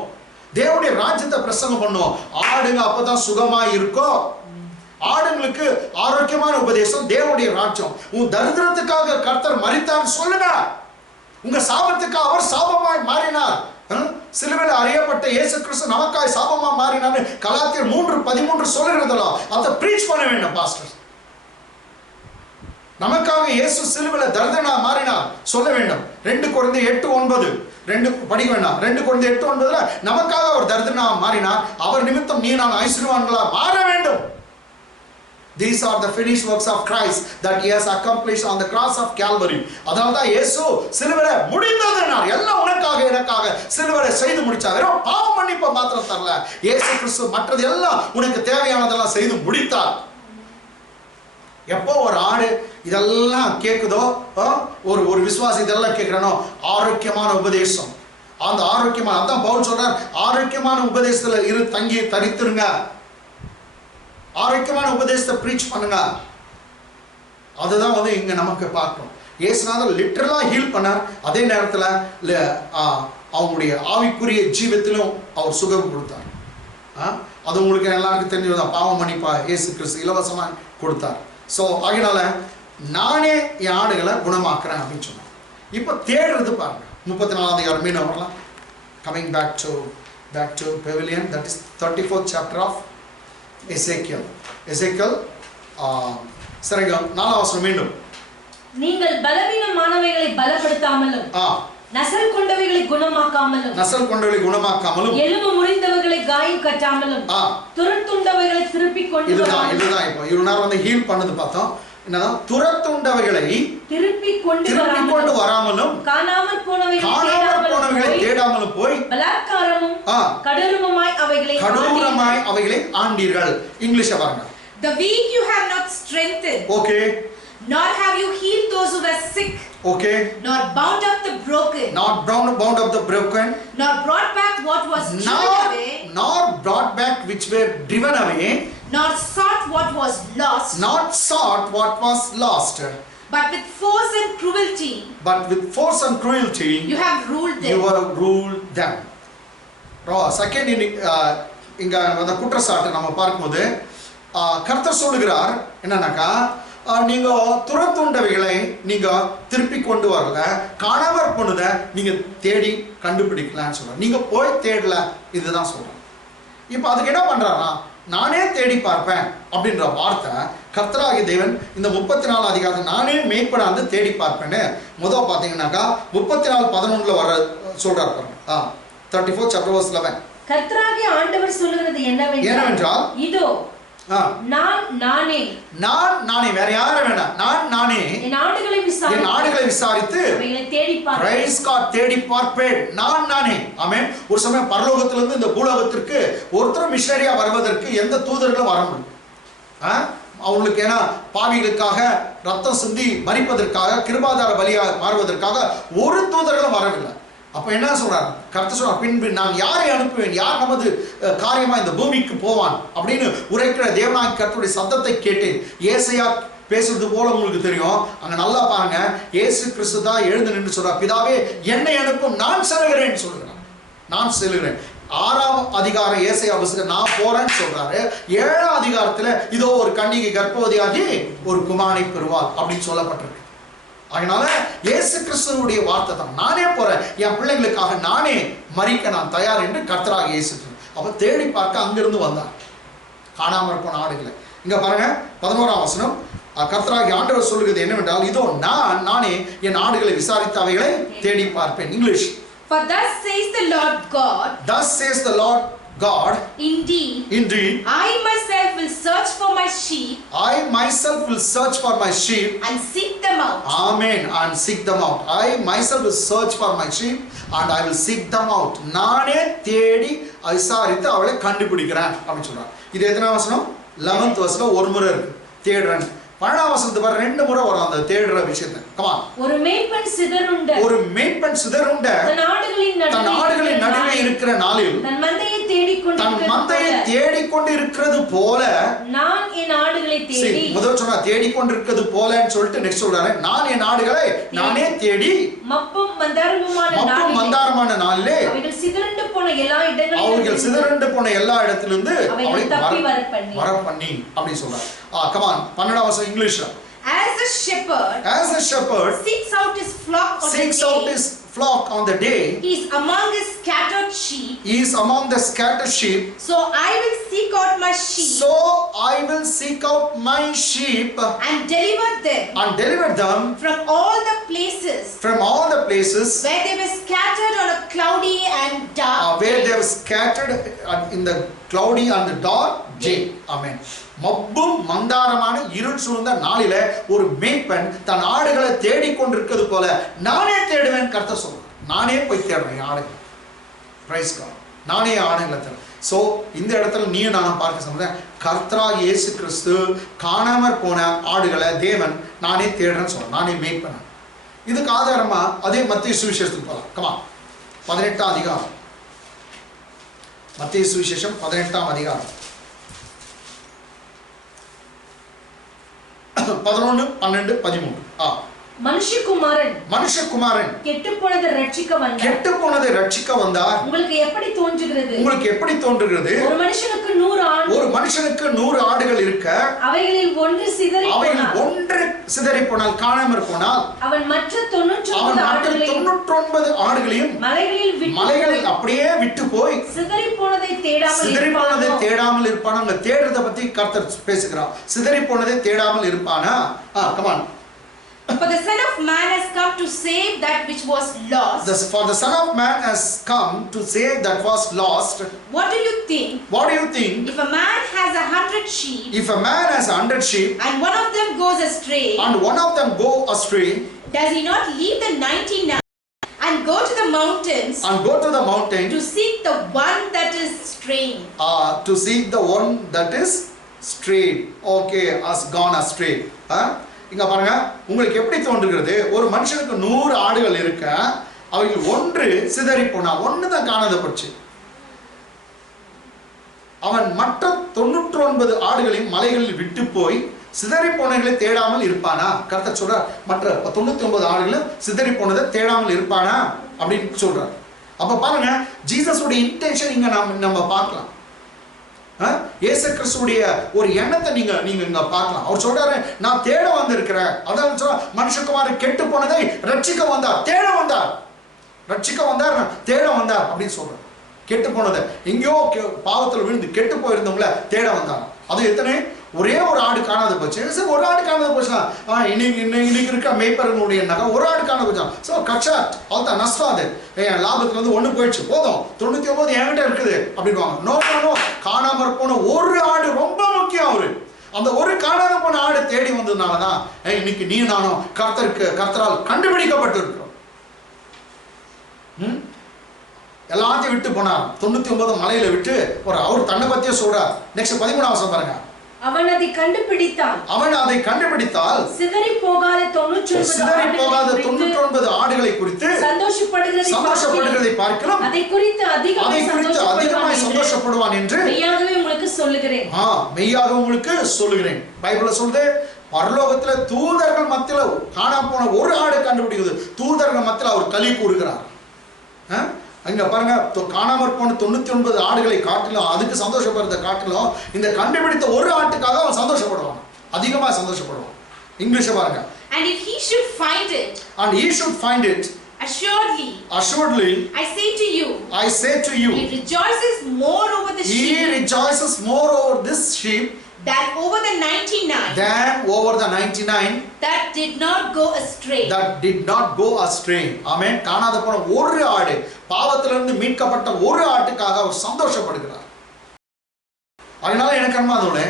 தேவனுடைய ராஜ்யத்தை பிரசங்கம் பண்ணோம். ஆடுங்க அப்பதான் சுகமா இருக்கும். ஆடுங்களுக்கு ஆரோக்கியமான உபதேசம் தேவனுடைய ராஜ்யம். உன் தரித்திரத்துக்காக கர்த்தர் மரித்தார் சொல்லுங்க. உங்க சாபத்துக்கு அவர் சாபமாய் மாறினார். சிலுவையில் அறியப்பட்ட இயேசு கிறிஸ்து நமக்காய் சாபமா மாறினார். கலாத்தியர் 3:13 சொல்லுகிறதெல்லாம் அதை பிரீச் பண்ண வேண்டும் பாஸ்டர். நமக்காக இயேசு சிலுவையில் தரித்திரனா மாறினார் சொல்ல வேண்டும். 2 கொரிந்தியர் 8:9 2 படிக்க வேண்டாம். 2 கொரிந்தியர் 8:9 நமக்காக அவர் தரித்திரனா மாறினார், அவர் நிமித்தம் நீ நான் ஐஸ்வர்யவான்களா மாற வேண்டும். These are the finished works of Christ that he has accomplished on the cross of Calvary. அதனால்தான் இயேசு சிலுவையில முடிந்ததுனார். எல்லாம் உனக்காக எனக்காக சிலுவையில செய்து முடிச்சார். வெறும் பாவ மன்னிப்பை மாத்திரம் தரல, இயேசு கிறிஸ்து மற்றது எல்லாம் உனக்கு தேவையானதெல்லாம் செய்து முடித்தார். எப்போ ஒரு ஆடு இதெல்லாம் கேட்குதோ, ஒரு விசுவாசி இதெல்லாம் கேட்கிறானோ, ஆரோக்கியமான உபதேசம், அந்த ஆரோக்கியமான, அதான் பவுல் சொல்றார், ஆரோக்கியமான உபதேசத்துல தங்கி தரித்திருங்க, ஆரோக்கியமான உபதேசத்தை பிரீச் பண்ணுங்க. அதுதான் இங்க நமக்கு பார்க்கணும். இயேசுநாதர் லிட்டரலா ஹீல் பண்ணார், அதே நேரத்துல அவங்களுடைய ஆவிக்குரிய ஜீவத்திலும் அவர் சுகம் கொடுத்தார். அது உங்களுக்கு எல்லாருக்கும் தெரிஞ்சதுதான். பாவம் மன்னிப்பா இயேசு கிறிஸ்து இலவசமா கொடுத்தார். ஸோ அதனால நானே என் ஆடுகளை குணமாக்குறேன் அப்படின்னு சொன்னேன். இப்போ தேடுறது பாருங்க. 34ஆம் அதிகாரம் மீண்டும் வரலாம். Coming back to pavilion, that is 34th chapter of Ezekiel. சரிங்க, 4ஆம் வசனம் மீண்டும். நீங்கள் பலவீனமானவைகளை பலப்படுத்தாமலும் நசல் கொண்டவைகளை குணமாக்காமலும் எலும்பு முறிந்தவர்களை காயம் கட்டாமலும் துரத்துண்டவைகளை திருப்பிக் கொண்டு இதுதான் இப்போ இவ்வளவு நேரம் வந்து ஹீல் பண்ணது பார்த்தோம். என்னதான் துரத்துண்டவைகளை திருப்பிக் கொண்டு வராமலும் காணாமல் போனவைகளை தேடாமலும் போய் பலாத்காரமும் கடூரமாய் அவைகளை ஆண்டீர்கள். இங்கிலீஷ் பாருங்க. The weak you have not strengthened. Okay. Nor have you healed those who were sick. Okay. Nor bound up the broken. Nor brought back what was driven away. Nor brought back which were driven away. Nor sought what was lost. But with force and cruelty. You have ruled them. Second இங்க அந்த குற்றச்சாட்டு நம்ம பார்க்கும்போது கர்த்தர் சொல்லுகிறார் என்னன்னாக்கா, நீங்க துரத்துண்டவைகளை நீங்க திருப்பி கொண்டு வரல, காணாமற் போனத நீங்க தேடி கண்டுபிடிக்கலான்னு சொல்ற, நீங்க போய் தேடல, இதுதான் சொல்றேன். இப்ப அதுக்கு என்ன பண்றாரா, நானே தேடி பார்ப்பேன் அப்படின்ற வார்த்தை கர்த்தராகிய தேவன் இந்த 34 அதிகாரத்தை நானே மேய்ப்பனாந்து தேடி பார்ப்பேன்னு முதல் பார்த்தீங்கன்னாக்கா 34:11 வர சொல்றாரு பாருங்க. 34 chapter verse 11. கர்த்தராகிய ஆண்டவர் சொல்லுகிறது என்னவென்றால், இதோ நானே வேற யாரும் வேண்டாம், நானே என் ஆடுகளை விசாரித்து தேடி பார்ப்பேன். நானே. ஆமென். ஒரு சமயம் பரலோகத்திலிருந்து இந்த பூலோகத்திற்கு ஒருத்தர் மிஷனரியா வருவதற்கு எந்த தூதர்களும் வர முடியும். அவங்களுக்கு ஏன்னா பாவிகளுக்காக ரத்தம் சிந்தி மரிப்பதற்காக கிருபாதார பலியாக மாறுவதற்காக ஒரு தூதர்களும் வரவில்லை. அப்ப என்ன சொல்றாரு கர்த்தர் சொல்றார், பின்பு நான் யாரை அனுப்புவேன், யார் நமது காரியமா இந்த பூமிக்கு போவான் அப்படின்னு உரைக்கிற தேவனாகிய கர்த்தருடைய சத்தத்தை கேட்டேன். ஏசாயா பேசுறது போல உங்களுக்கு தெரியும். அங்க நல்லா பாருங்க, இயேசு கிறிஸ்து தான் எழுந்து நின்று சொல்றார், பிதாவே என்னை அனுப்பும், நான் செல்கிறேன் சொல்லுகிறேன். நான் செல்கிறேன். 6ஆம் அதிகாரம் ஏசாயா புத்தகம் நான் போறேன்னு சொல்றாரு. 7ஆம் அதிகாரத்துல இதோ ஒரு கன்னிகை கர்ப்பவதியாகி ஒரு குமாரனை பெறுவாள் அப்படின்னு சொல்லப்பட்டிருக்கு. அதனால இயேசு கிறிஸ்துவுடைய வார்த்தை தான், நானே போறேன், என் பிள்ளைங்களுக்காக நானே மரிக்க நான் தயார் என்று கர்த்தராகிய இயேசு. அப்ப தேடி பார்க்க அங்கிருந்து வந்தார் காணாம போன ஆடுகளை. இங்க பாருங்க 11ஆம் வசனம், கர்த்தராகிய ஆண்டவர் சொல்லுகிறது என்னவென்றால், இதோ நானே என் ஆடுகளை விசாரித்து அவைகளை தேடி பார்ப்பேன். English. For thus says the Lord God, indeed, I myself will search for my sheep. And seek them out. Amen. And seek them out. I myself will search for my sheep and I will seek them out. நானே தேடி விசாரித்து அவளை கண்டுபிடிக்கிறேன் அப்படின்னு சொல்றார். இது எத்தனை வசனம்? 11th வசனம் ஒரு முறை இருக்கு தேடுறேன். 12ஆம் வசனத்து பாரு 2 முறை வரும் அந்த தேடுற விஷயத்தை. கமா. ஒரு மேய்ப்பன் சிதறுண்ட தன் ஆடுகளின் நடுவே இருக்கிற நாளில் தன் மந்தையை தேடிக்கொண்டு இருக்கிறது போல நான் என் ஆடுகளை தேடி. முதல் சொன்னா தேடிக்கொண்டிருக்கிறது போலன்னு சொல்லிட்டு நெக்ஸ்ட் சொல்றாரு, நான் என் ஆடுகளை நானே தேடி மப்பும் மந்தாரமான நாளிலே அவர்கள் சிதறண்டு போன எல்லா இடத்திலிருந்து அவளை வர பண்ணி அப்படி சொல்றாரு. கமான் 12ஆம் வசனம் இங்கிலீஷ்ல. As a shepherd seeks out his flock on the day, he is among his scattered sheep. So I will seek out my sheep and deliver them from all the places where they were scattered on a cloudy and dark in the cloudy and the dark day. Amen. மப்பும் மந்தாரமான இருள் சூழ்ந்த நாளில ஒரு மேய்ப்பன் தன் ஆடுகளை தேடிக்கொண்டிருக்கிறது போல நானே தேடுவேன் கர்த்தர் சொல்றார். நானே போய் தேடுறேன் ஆடுகளை. Praise God. நானே ஆடுகளை தேடுறேன். சோ இந்த இடத்துல நீயும் நானும் பார்க்க சொல்றேன், கர்த்தராகிய இயேசு கிறிஸ்து காணாமற் போன ஆடுகளை தேவன் நானே தேடுறேன்னு சொல்றேன், நானே மேய்ப்பேன். இதுக்கு ஆதாரமா அதே மத்தேயு சுவிசேஷத்துக்கு போலாம். கமா 18ஆம் அதிகாரம். மத்தேயு சுவிசேஷம் 18ஆம் அதிகாரம் 11, 12, 13. மனுஷகுமாரன் கெட்டுப்போனதை ரட்சிக்க வந்தார். உங்களுக்கு எப்படி தோன்றுகிறது? ஒரு மனுஷனுக்கு 100 ஆடுகள் இருக்க அவைகளில் ஒன்று சிதறி போனால் காணாமற் போனால் அவன் மற்ற 99 ஆடுகளையும் மலைகளில் அப்படியே விட்டு போய் சிதறி போனதை தேடாமல் இருப்பானா? அங்க தேடுறதை பத்தி கர்த்தர் பேசுகிறார். சிதறி போனதை தேடாமல் இருப்பானா? Come on For the Son of Man has come to save that which was lost. For the Son of Man has come to save that was lost. What do you think? What do you think? If a man has 100 sheep, If a man has 100 sheep, and one of them goes astray, and one of them go astray, does he not leave the 99 and go to the mountains to seek the one that is straying? To seek the one that is strayed. Okay, has gone astray. இங்க பாருங்க, உங்களுக்கு எப்படி தோன்றுகிறது? ஒரு மனுஷனுக்கு 100 ஆடுகள் இருக்க, அவைகள் ஒன்று சிதறி போனா, ஒன்று தான் காணாத போச்சு. அவன் மற்ற 99 ஆடுகளையும் மலைகளில் விட்டு போய் சிதறி போனவர்களை தேடாமல் இருப்பானா? கர்த்தர் சொல்றார், மற்ற 99 ஆடுகளும் சிதறி போனதை தேடாமல் இருப்பானா அப்படின்னு சொல்றார். அப்ப பாருங்க, ஜீசஸோட இன்டென்ஷன் இங்க நம்ம பார்க்கலாம். இயேசு கிறிஸ்துவுடைய ஒரு எண்ணத்தை நீங்க இங்க பார்க்கலாம். அவர் சொல்றாரு, நான் தேட வந்திருக்கிறேன். அதான் சொல்ற, மனுஷகுமாரன் கெட்டு போனதை ரட்சிக்க வந்தார், தேட வந்தார். ரட்சிக்க வந்தார், தேட வந்தார் அப்படின்னு சொல்றார். கெட்டு போனதை, எங்கேயோ பாவத்தில் விழுந்து கெட்டு போயிருந்தவங்கள தேட வந்தாங்க. அது எத்தனை? ஒரே ஒரு ஆடு காணாத போச்சு. சரி, ஒரு ஆடு காணாத போச்சுனா இன்னைக்கு இருக்க மேய்ப்பர்களுடைய நகை ஒரு ஆடு காணாத போச்சா? ஸோ கட்சாட் அவ்வளோதான், நஷ்டம். அது என் லாபத்துல வந்து ஒன்று போயிடுச்சு, போதும், 99 என்கிட்ட இருக்குது அப்படின்வாங்க. நோ, காணாம போன ஒரு ஆடு ரொம்ப முக்கியம். அவரு அந்த ஒரு காணாத போன ஆடு தேடி வந்ததுனாலதான் இன்னைக்கு நீ நானும் கர்த்தரால் கண்டுபிடிக்கப்பட்டு இருக்கிறோம். எல்லாத்தையும் விட்டு போனார், 99 மலையில விட்டு அவர் தன்னை பத்தியே சொல்றார். நெக்ஸ்ட் 13ஆம் வசனம் பாருங்க. அவன் அதை கண்டுபிடித்தால் சிதறி போகாத 99 ஆடுகளை குறித்து சந்தோஷப்படுகிறதை பார்க்கலாம், அதை குறித்து அதிகமாய் சந்தோஷப்படுவான் என்று மெய்யாகவே உங்களுக்கு சொல்லுகிறேன். பைபிள்ல சொல்லுது, பரலோகத்துல தூதர்கள் மத்தியில காணாம போன ஒரு ஆடு கண்டுபிடிக்குது. தூதர்கள் மத்தியில அவர் களி கூறுகிறார். அங்க பாருங்க, காணாமற் போன 99 ஆடுகளை காட்டிலும், அதுக்கு சந்தோஷப்படுறத காட்டிலும், இந்த கண்டுபிடித்த ஒரு ஆட்டுக்காக அவன் சந்தோஷப்படுவான், அதிகமா சந்தோஷப்படுவான். இங்கிலீஷ் பாருங்க. And if he should find it, assuredly I say to you, he rejoices more over this sheep than over the 99 that did not go astray. Amen. காணாத போன ஒரு ஆடு, பாவத்திலிருந்து மீட்கப்பட்ட ஒரு ஆட்டுக்காக அவர் சந்தோஷப்படுகிறார். அதனால எனக்கு அன்பானவர்களே,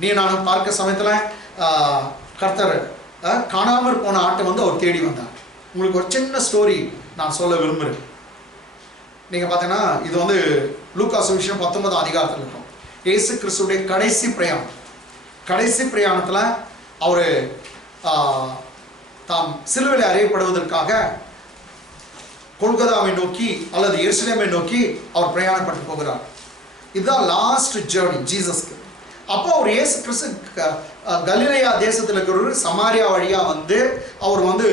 நீ நானும் பார்க்க சமயத்துல கர்த்தர் காணாமற் போன ஆட்டை வந்து அவர் தேடி வந்தார். உங்களுக்கு ஒரு சின்ன ஸ்டோரி நான் சொல்ல விரும்புகிறேன். நீங்க பார்த்தீங்கன்னா, இது வந்து லூக்கா சுவிசேஷம் 19ஆம் அதிகாரத்தில் இருக்கும். இயேசு கிறிஸ்துடைய கடைசி பிரயாணத்துல அவரு தாம் சிலுவையில் அறையப்படுவதற்காக கொல்கத்தாவை நோக்கி அல்லது எருசலேமை நோக்கி அவர் பிரயாணப்பட்டு போகிறார். இதுதான் லாஸ்ட் ஜேர்னி ஜீசஸ்க்கு. அப்போ அவர் இயேசு கிறிஸ்து கலிலேயா தேசத்தில் இருக்கிற சமாரியா வழியா வந்து அவர் வந்து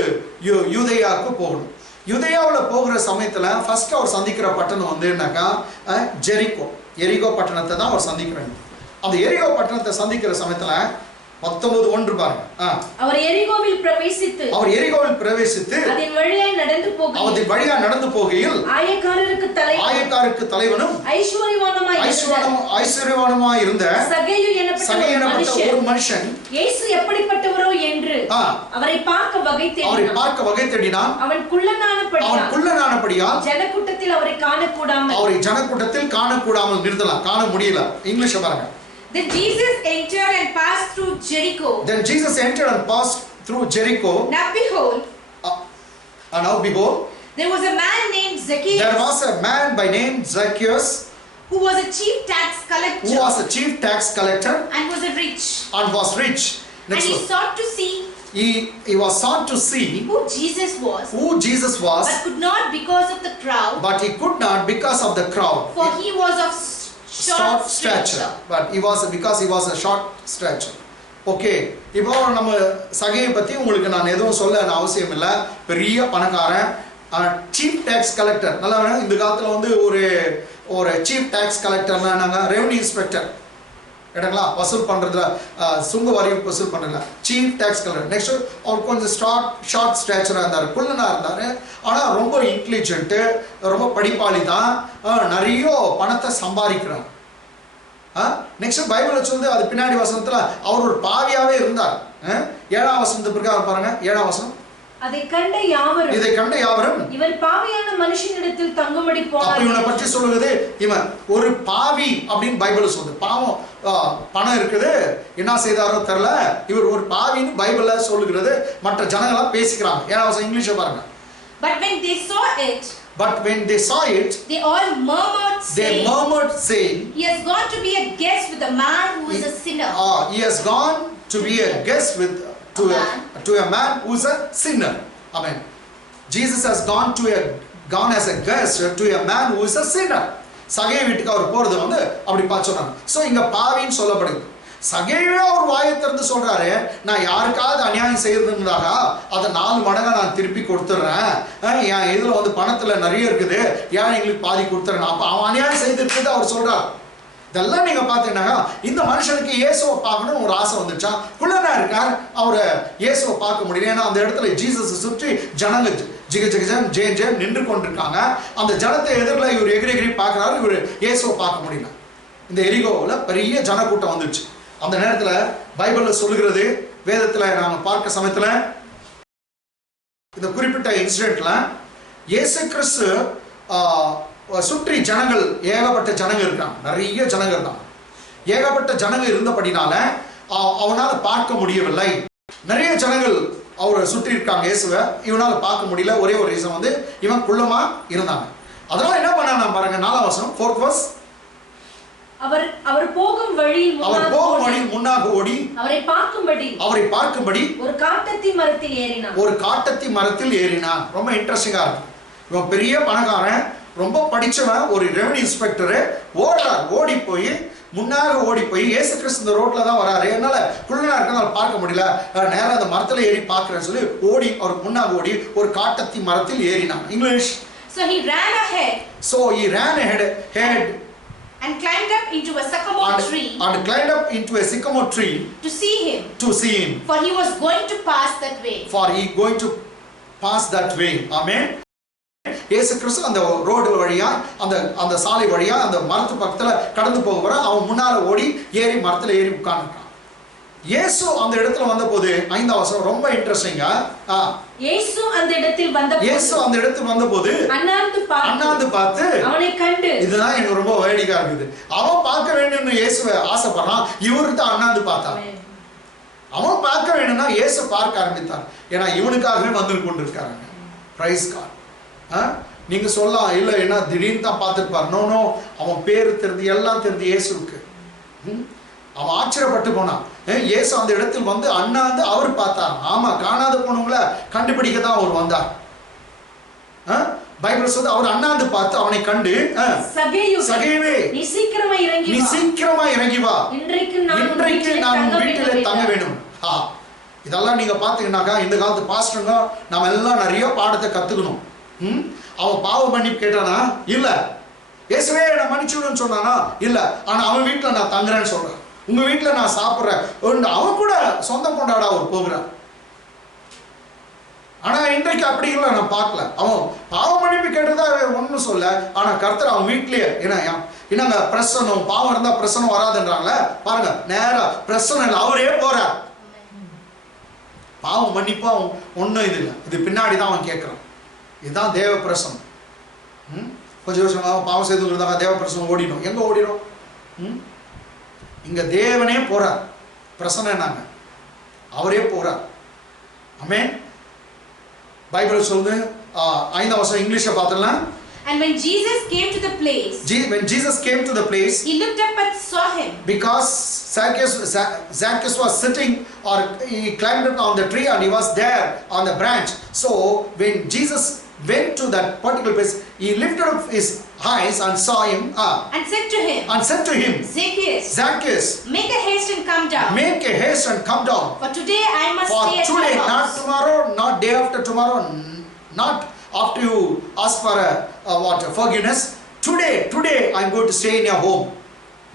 யூதேயாவுக்கு போகணும். யூதேயாவில் போகிற சமயத்துல ஃபர்ஸ்ட் அவர் சந்திக்கிற பட்டணம் வந்து என்னக்கா, எரிகோ பட்டணத்தை தான் அவர் சந்திக்கிறாங்க. அந்த எரிகோ பட்டணத்தை சந்திக்கிற சமயத்துல 19:1 பாருங்க. அவர் எரிகோவில் பிரவேசித்து அதன் வழியா நடந்து போகையில் ஆயக்காரருக்கு தலைவனும் ஐஸ்வர்யவானுமாய் இருந்த சகேயு என்னப்பட்ட ஒரு மனுஷன் இயேசு எப்படிப்பட்டவரோ என்று அவரை பார்க்க வகை தேடினான். அவன் குள்ளனானபடியால் ஜனக்கூட்டத்தில் அவரை காணக்கூடாமல் நிறுத்தலாம், காண முடியல. இங்கிலீஷ் பாருங்க. Then Jesus entered and passed through Jericho. Now behold, there was a man named Zacchaeus. Who was a chief tax collector. And was rich. And he sought to see. He was sought to see who Jesus was. But could not because of the crowd. For he was of short stature. Because he was a short stature. Okay, இப்போ நம்ம சகையை பத்தி உங்களுக்கு நான் எதுவும் சொல்ல அவசியம் இல்லை. பெரிய பணக்காரன், சீஃப் டேக்ஸ் கலெக்டர். நல்லா இந்த காலத்துல வந்து ஒரு சீஃப் டேக்ஸ் கலெக்டர்னா நாங்கள் ரெவன்யூ இன்ஸ்பெக்டர் இடங்களா வசூல் பண்றதுல, சுங்க வரி வசூல் பண்றதுல சீஃப் டேக்ஸ் கலெக்டர். நெக்ஸ்ட் அவர் கொஞ்சம் ஷார்ட் ஸ்டாச்சரா இருந்தார், குள்ளனா இருந்தாரு. ஆனா ரொம்ப இன்டெலிஜென்ட், ரொம்ப படிப்பாளி தான், நிறைய பணத்தை சம்பாதிக்கிறார். நெக்ஸ்ட் பைபிள் சொல்லுது, அது பின்னாடி வசனத்துல அவர் ஒரு பாவியாவே இருந்தார். ஏழாம் வசனத்து பிரகாரம் பாருங்க. ஏழாம் வசனம். அதை கண்ட யாவரும் இதை கண்ட யாவரும் இவன் பாவியான மனுஷனிடத்தில் தங்கும்படி போனார். அப்ப இவனை பற்றி சொல்லுகிறது இவன் ஒரு பாவி அப்படின்னு பைபிள் சொல்லுது. பாவம் பணம் இருக்குது என்ன செய்தாரோ தெரியல, இவர் ஒரு பாவின்னு பைபிள்ல சொல்லுகிறது. மற்ற ஜனங்களா பேசிக்கிறாங்க. ஏழாம் வசனம் இங்கிலீஷ்ல பாருங்க. But when they saw it, they all murmured, saying, he has gone to be a guest with a man who is a sinner. He has gone to be a guest with to a man who is a sinner. Amen. Jesus has gone as a guest to a man who is a sinner. சகேயு வீட்டுக்கு அவர் போறது வந்து அப்படி பார்த்து சொன்னாங்க. ஸோ இங்க பாவின்னு சொல்லப்படுது. சகேயுவே அவர் வாயை திறந்து சொல்றாரு, நான் யாருக்காவது அநியாயம் செய்யறதுங்கிறாக அதை 4 மடங்கா நான் திருப்பி கொடுத்துட்றேன். என் இதுல வந்து பணத்துல நிறைய இருக்குது, ஏன் எங்களுக்கு பாதி கொடுத்துறேன். அப்ப அவன் அநியாயம் செய்திருக்கிறது அவர் சொல்றார். இதெல்லாம் நீங்க பாத்தீங்கன்னா இந்த மனுஷனுக்கு இயேசுவை பார்க்கணும் ஒரு ஆசை வந்துச்சா. குள்ளனா இருக்கார், அவரை இயேசுவை பார்க்க முடியல. ஏன்னா அந்த இடத்துல ஜீசஸ் சுற்றி ஜனங்க ஜிக ஜிகஜன் ஜே ஜே நின்று கொண்டிருக்காங்க. அந்த ஜனத்தை எதிரில் இவர் எகிரி பார்க்கிறாரு, இவர் இயேசுவை பார்க்க முடியல. இந்த எரிகோவில் பெரிய ஜனக்கூட்டம் வந்துச்சு. அந்த நேரத்தில் பைபிள்ல சொல்லுகிறது, வேதத்துல நாங்கள் பார்க்க சமயத்துல இந்த குறிப்பிட்ட இன்சிடென்ட்ல இயேசு கிறிஸ்து சுற்றி ஜனங்கள் ஏகப்பட்ட ஜனங்க இருக்காங்க, நிறைய ஜனங்க இருந்தாங்க. ஏகப்பட்ட ஜனங்க இருந்தபடினால அவனால பார்க்க முடியவில்லை. நிறைய ஜனங்கள் அவரை சுற்றி இருக்காங்க இயேசுவை, இவனால பார்க்க முடியல. ஒரே ஒரு ரீசன் வந்து இவன் குள்ளமா இருந்தாங்க. அதனால என்ன பண்ணாங்க பாருங்க. 4ஆம் வசனம் 4th verse. அவர் போகும் வழியில் முன்னாக ஓடி அவரை பார்க்கும்படி ஒரு காட்டத்தி மரத்தில் ஏறினான். ரொம்ப இன்ட்ரெஸ்டிங்கா இருக்கு. இவன் பெரிய பணக்காரன், ரொம்ப படிச்சவன், ஒரு ரெவென்யூ இன்ஸ்பெக்டர். ஓடி போய் இயேசு கிறிஸ்து இந்த ரோட்ல தான் வராரு, என்னால குள்ளனா இருக்கனால பார்க்க முடியல, நேரம் அந்த மரத்துல ஏறி பார்க்கிறேன்னு சொல்லி அவருக்கு முன்னாக ஓடி ஒரு காட்டத்தி மரத்தில் ஏறினான். English. So he ran ahead and climbed up into a sycamore tree to see him for he was going to pass that way. Amen. இயேசு கிறிஸ்து அந்த ரோடு வழியா அந்த சாலை வழியா அந்த மரத்து பக்கத்துல கடந்து போக அவன் முன்னால ஓடி மரத்துல ஏறி உட்கார்ந்துட்டான். இயேசு அந்த இடத்துல வந்தபோது 5ஆம் வசனம் ரொம்ப இன்ட்ரெஸ்டிங்கா. இயேசு அந்த இடத்தில் வந்தபோது அண்ணாந்து பார்த்து அவனை கண்டு. இதுதான் எனக்கு ரொம்ப வேடிக்கையா இருக்குது. அவன் பார்க்க வேண்டும்னு இயேசுவை ஆசைப்படுறான், இவரு தான் அண்ணாந்து பார்த்தான். அவன் பார்க்க வேணும்னா இயேசு பார்க்க ஆரம்பித்தார். ஏன்னா இவனுக்காகவே வந்து கொண்டிருக்காங்க. Praise God. நீங்க சொல்லலாம், இல்ல என்ன திடீர்னு தான் பார்த்துருப்பார். நோ, அவன் பேரு தெரிந்து எல்லாம் தெரிந்து இயேசுக்கு. அவன் ஆச்சரியப்பட்டு போனான். இயேசு அந்த இடத்தில் வந்து அண்ணாந்து அவர் பார்த்தார். ஆமா, காணாத போனவங்களை கண்டுபிடிக்க தான் அவர் வந்தார். பைபிள் சொல்லுது, அவர் அண்ணாந்து பார்த்து அவனை கண்டு, சகேயுவே நீ சீக்கிரமா இறங்கி வா, இன்றைக்கு நான் வீட்டிலே தங்க வேண்டும். இதெல்லாம் நீங்க பாத்தீங்கன்னாக்கா இந்த காலத்து பாஸ்டருங்க நம்ம எல்லாம் நிறைய பாடத்தை கத்துக்கணும். அவன் பாவ மன்னிப்பு கேட்டானா? இல்ல. இயேசுவே நான் மன்னிச்சுடுன்னு சொன்னானா? இல்ல. ஆனா அவன் வீட்டுல நான் தங்குறேன்னு சொல்றேன், உங்க வீட்டுல நான் சாப்பிட்றேன், அவன் கூட சொந்தம் கொண்டாட அவர் போகிறான். ஆனா இன்றைக்கு அப்படி இல்லை, நான் பார்க்கல. அவன் பாவ மன்னிப்பு கேட்டதா ஒன்னும் சொல்ல, ஆனா கர்த்தர் அவன் வீட்லயே என்னங்க பிரசனம், பாவம் இருந்தா பிரசனம் வராதுன்றாங்களே பாருங்க, நேரா பிரசனம் இல்லை, அவரே போறார். பாவம் மன்னிப்பா ஒன்றும் இது இல்லை, இது பின்னாடிதான் அவன் கேட்கிறான். இதுதான் தேவ பிரசனம். கொஞ்சம் வருஷமா பாவம் செய்து இருந்தாங்க, தேவ பிரசனம் ஓடிடும். எங்க ஓடிடும்? இங்க தேவனே போறார். பிரசனம் என்னங்க? அவரே போறார். ஆமென். பைபிள் சொல்லுது 5ஆம் வசனம் இங்கிலீஷ்ல பார்த்தலாம். And when Jesus came to the place, he looked up and saw him. Because Zacchaeus was sitting, or he climbed up on the tree and he was there on the branch. So when Jesus went to that particular place, he lifted up his eyes and saw him and said to him, Zacchaeus, make a haste and come down. For today I must stay at your house. Not tomorrow, not day after tomorrow, not after you ask for forgiveness. Today I am going to stay in your home.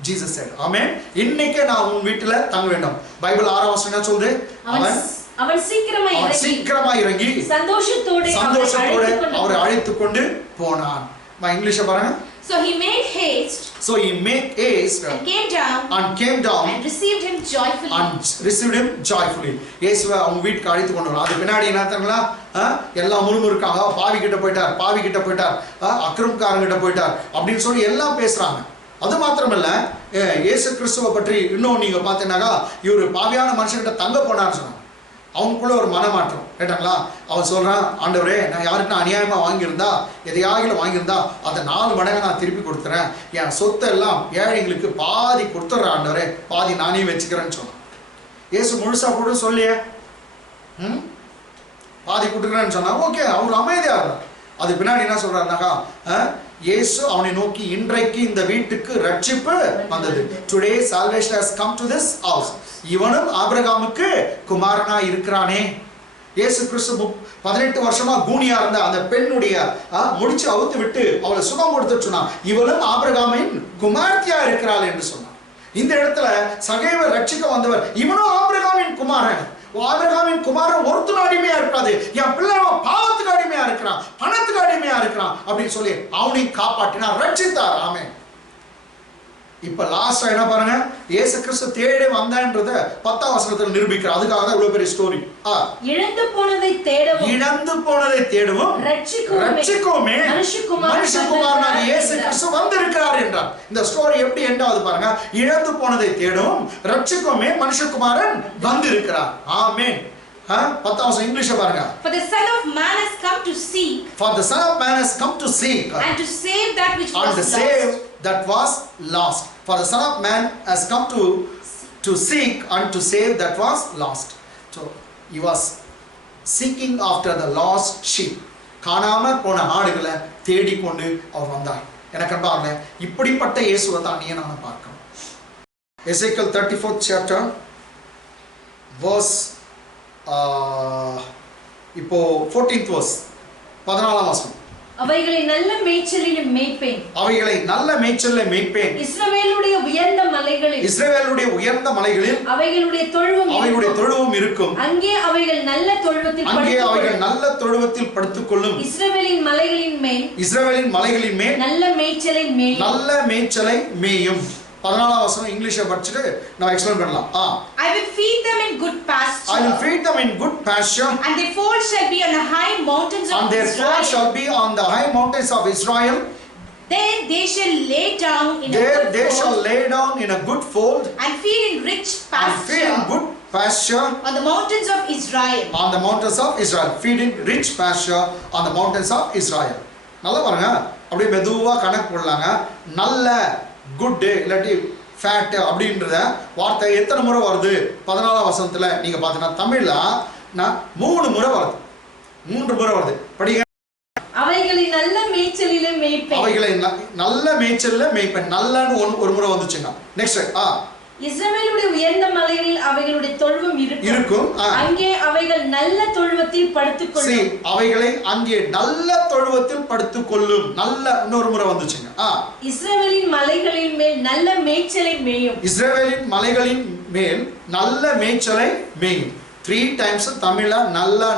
Jesus said. Amen. இன்னைக்கு நான் உன் வீட்டில தங்க வேண்டும். பைபிள் 6ஆம் வசனம் என்ன சொல்லுது? அவன் சீக்கிரமா இறங்கி சந்தோஷத்தோடு அவரை அழைத்துக் கொண்டு போனான். இங்கிலீஷ்ல பாருங்க. So he made haste So he made haste and came down and received him joyfully. இயேசுவை அவங்க வீட்டுக்கு அழைத்து கொண்டு வராங்க. அது பின்னாடி என்ன தெரியுங்களா, எல்லாம் முறுமுறுக்காங்க, பாவி கிட்ட போயிட்டார், அக்கிரமக்காரங்க கிட்ட போயிட்டார் அப்படின்னு சொல்லி எல்லாம் பேசுறாங்க. அது மாத்திரமல்ல, இயேசு கிறிஸ்துவை பற்றி இன்னும் நீங்க பார்த்தீங்கன்னாக்கா, இவர் பாவியான மனுஷன்கிட்ட தங்க போனார்னு சொன்னாங்க. அவங்களுக்குள்ள ஒரு மனமாற்றம் கேட்டாங்களா. அவன் சொல்றான், ஆண்டவரே நான் யாருக்கிட்ட அநியாயமா வாங்கியிருந்தா, எதையாகிலும் வாங்கியிருந்தா அதை 4 மடங்கு நான் திருப்பி கொடுத்துறேன், என் சொத்தை எல்லாம் ஏழைங்களுக்கு பாதி கொடுத்துட்றேன் ஆண்டவரே, பாதி நானே வச்சுக்கிறேன்னு சொன்னான். இயேசு முழுசா கூட சொல்லியே பாதி கொடுக்குறேன்னு சொன்னா, ஓகே, அவர் அமைதியா இருந்தார். அது பின்னாடி என்ன சொல்றாருனாக்கா, இயேசு அவனை நோக்கி, இன்றைக்கு இந்த வீட்டுக்கு ரட்சிப்பு வந்தது. Today salvation has come to this house. இவனும் ஆபிரகாமுக்கு குமாரனா இருக்கிறானே. இயேசு கிறிஸ்து 18 வருஷமா கூனியா இருந்த அந்த பெண்ணுடைய முடிச்சு அவுத்து விட்டு அவளை சுகம் கொடுத்து சொன்னா, இவனும் ஆபிரகாமின் குமார்த்தியா இருக்கிறாள் என்று சொன்னான். இந்த இடத்துல சகைவர் ரட்சிக்க வந்தவர், இவனும் ஆபிரகாமின் குமாரன். ஆபிரகாமின் குமாரன் ஒருத்தர் அடிமையா இருக்காது, என் பிள்ளை பாவத்துக்கு அடிமையா இருக்கிறான், பணத்துக்கு அடிமையா இருக்கிறான் அப்படின்னு சொல்லி அவனை காப்பாற்றினார், ரட்சித்தார். ஆமென். இப்ப லாஸ்டா என்ன பாருங்க, இயேசு கிறிஸ்து தேடி வந்தான்றத 10ஆம் வசனத்துல நிரூபிக்கிறார். அதுக்காக தான் இவ்வளவு பெரிய ஸ்டோரி. இழந்து போனதை தேடவும் ரட்சிக்கவுமே மனுஷகுமாரனாகிய இயேசு கிறிஸ்து வந்திருக்கிறார் என்றார். இந்த ஸ்டோரி எப்படி எண்ட் ஆகுது பாருங்க, இழந்து போனதை தேடவும் ரட்சிக்கவுமே மனுஷகுமாரன் வந்திருக்கிறார். ஆமென். 10ஆம் வசனம் இங்கிலீஷ்ல பாருங்க. For the Son of Man has come to seek. For the Son of Man has come to seek. And to save that which was lost. And to save that was lost. For the Son of Man has come to seek and to save that was lost. So he was seeking after the lost sheep. காணாம போன ஆடுகளை தேடிக்கொண்டு அவர் வந்தார். எனக்கு பாருங்க, இப்படிப்பட்ட இயேசுவை தான் நீ நாம பார்க்கணும். Ezekiel 34th chapter verse இப்போ 14th verse 14ஆம் வசனம். அவைகளை நல்ல மேய்ச்சலில் மேய்ப்பேன். இஸ்ரவேலுடைய உயர்ந்த மலைகளில் அவைகளுடைய தொழுவம் இருக்கும். அங்கே அவைகள் நல்ல தொழுவத்தில் படுத்துக்கொள்ளும். இஸ்ரவேலின் மலைகளின் மேல் நல்ல மேய்ச்சலை மேயும். 14ஆம் வசனம் இங்கிலீஷ்ல படிச்சிட்டு நான் எக்ஸ்பிளைன் பண்ணலாம். I will feed them in good pasture. And their fold shall be on the high mountains of Israel. There they shall lay down in a good fold. And feed in rich pasture. On the mountains of Israel. Feed in rich pasture on the mountains of Israel. நல்லா பாருங்க, அப்படியே மெதுவா கணக்கு போடலாங்க. நல்ல குட் இல்லாட்டி ஃபேட் அப்படின்றத வார்த்தை எத்தனை முறை வருது 14ஆம் வசனத்துல நீங்க பாத்தீங்கன்னா தமிழ்ல 3 முறை வருது. படிங்க. அவைகளை நல்ல மேய்ச்சலிலே மேய்ப்பேன். நல்லன்னு ஒரு முறை வந்துச்சுங்க. நெக்ஸ்ட் இஸ்ரவேலுடைய உயர்ந்த மலைகளில் அவைகளுடைய தொழுவம் இருக்கும். அங்கே அவைகள் நல்ல தொழுவத்தில் படுத்துக்கொள்ளும். அவைகளை அங்கே நல்ல தொழுவத்தில் படுத்துக்கொள்ளும். நல்ல இன்னொரு முறை வந்துச்சுங்க. இஸ்ரவேலின் மலைகளின் மேல் நல்ல மேய்ச்சலை மேயும். 3 times தமிழ்ல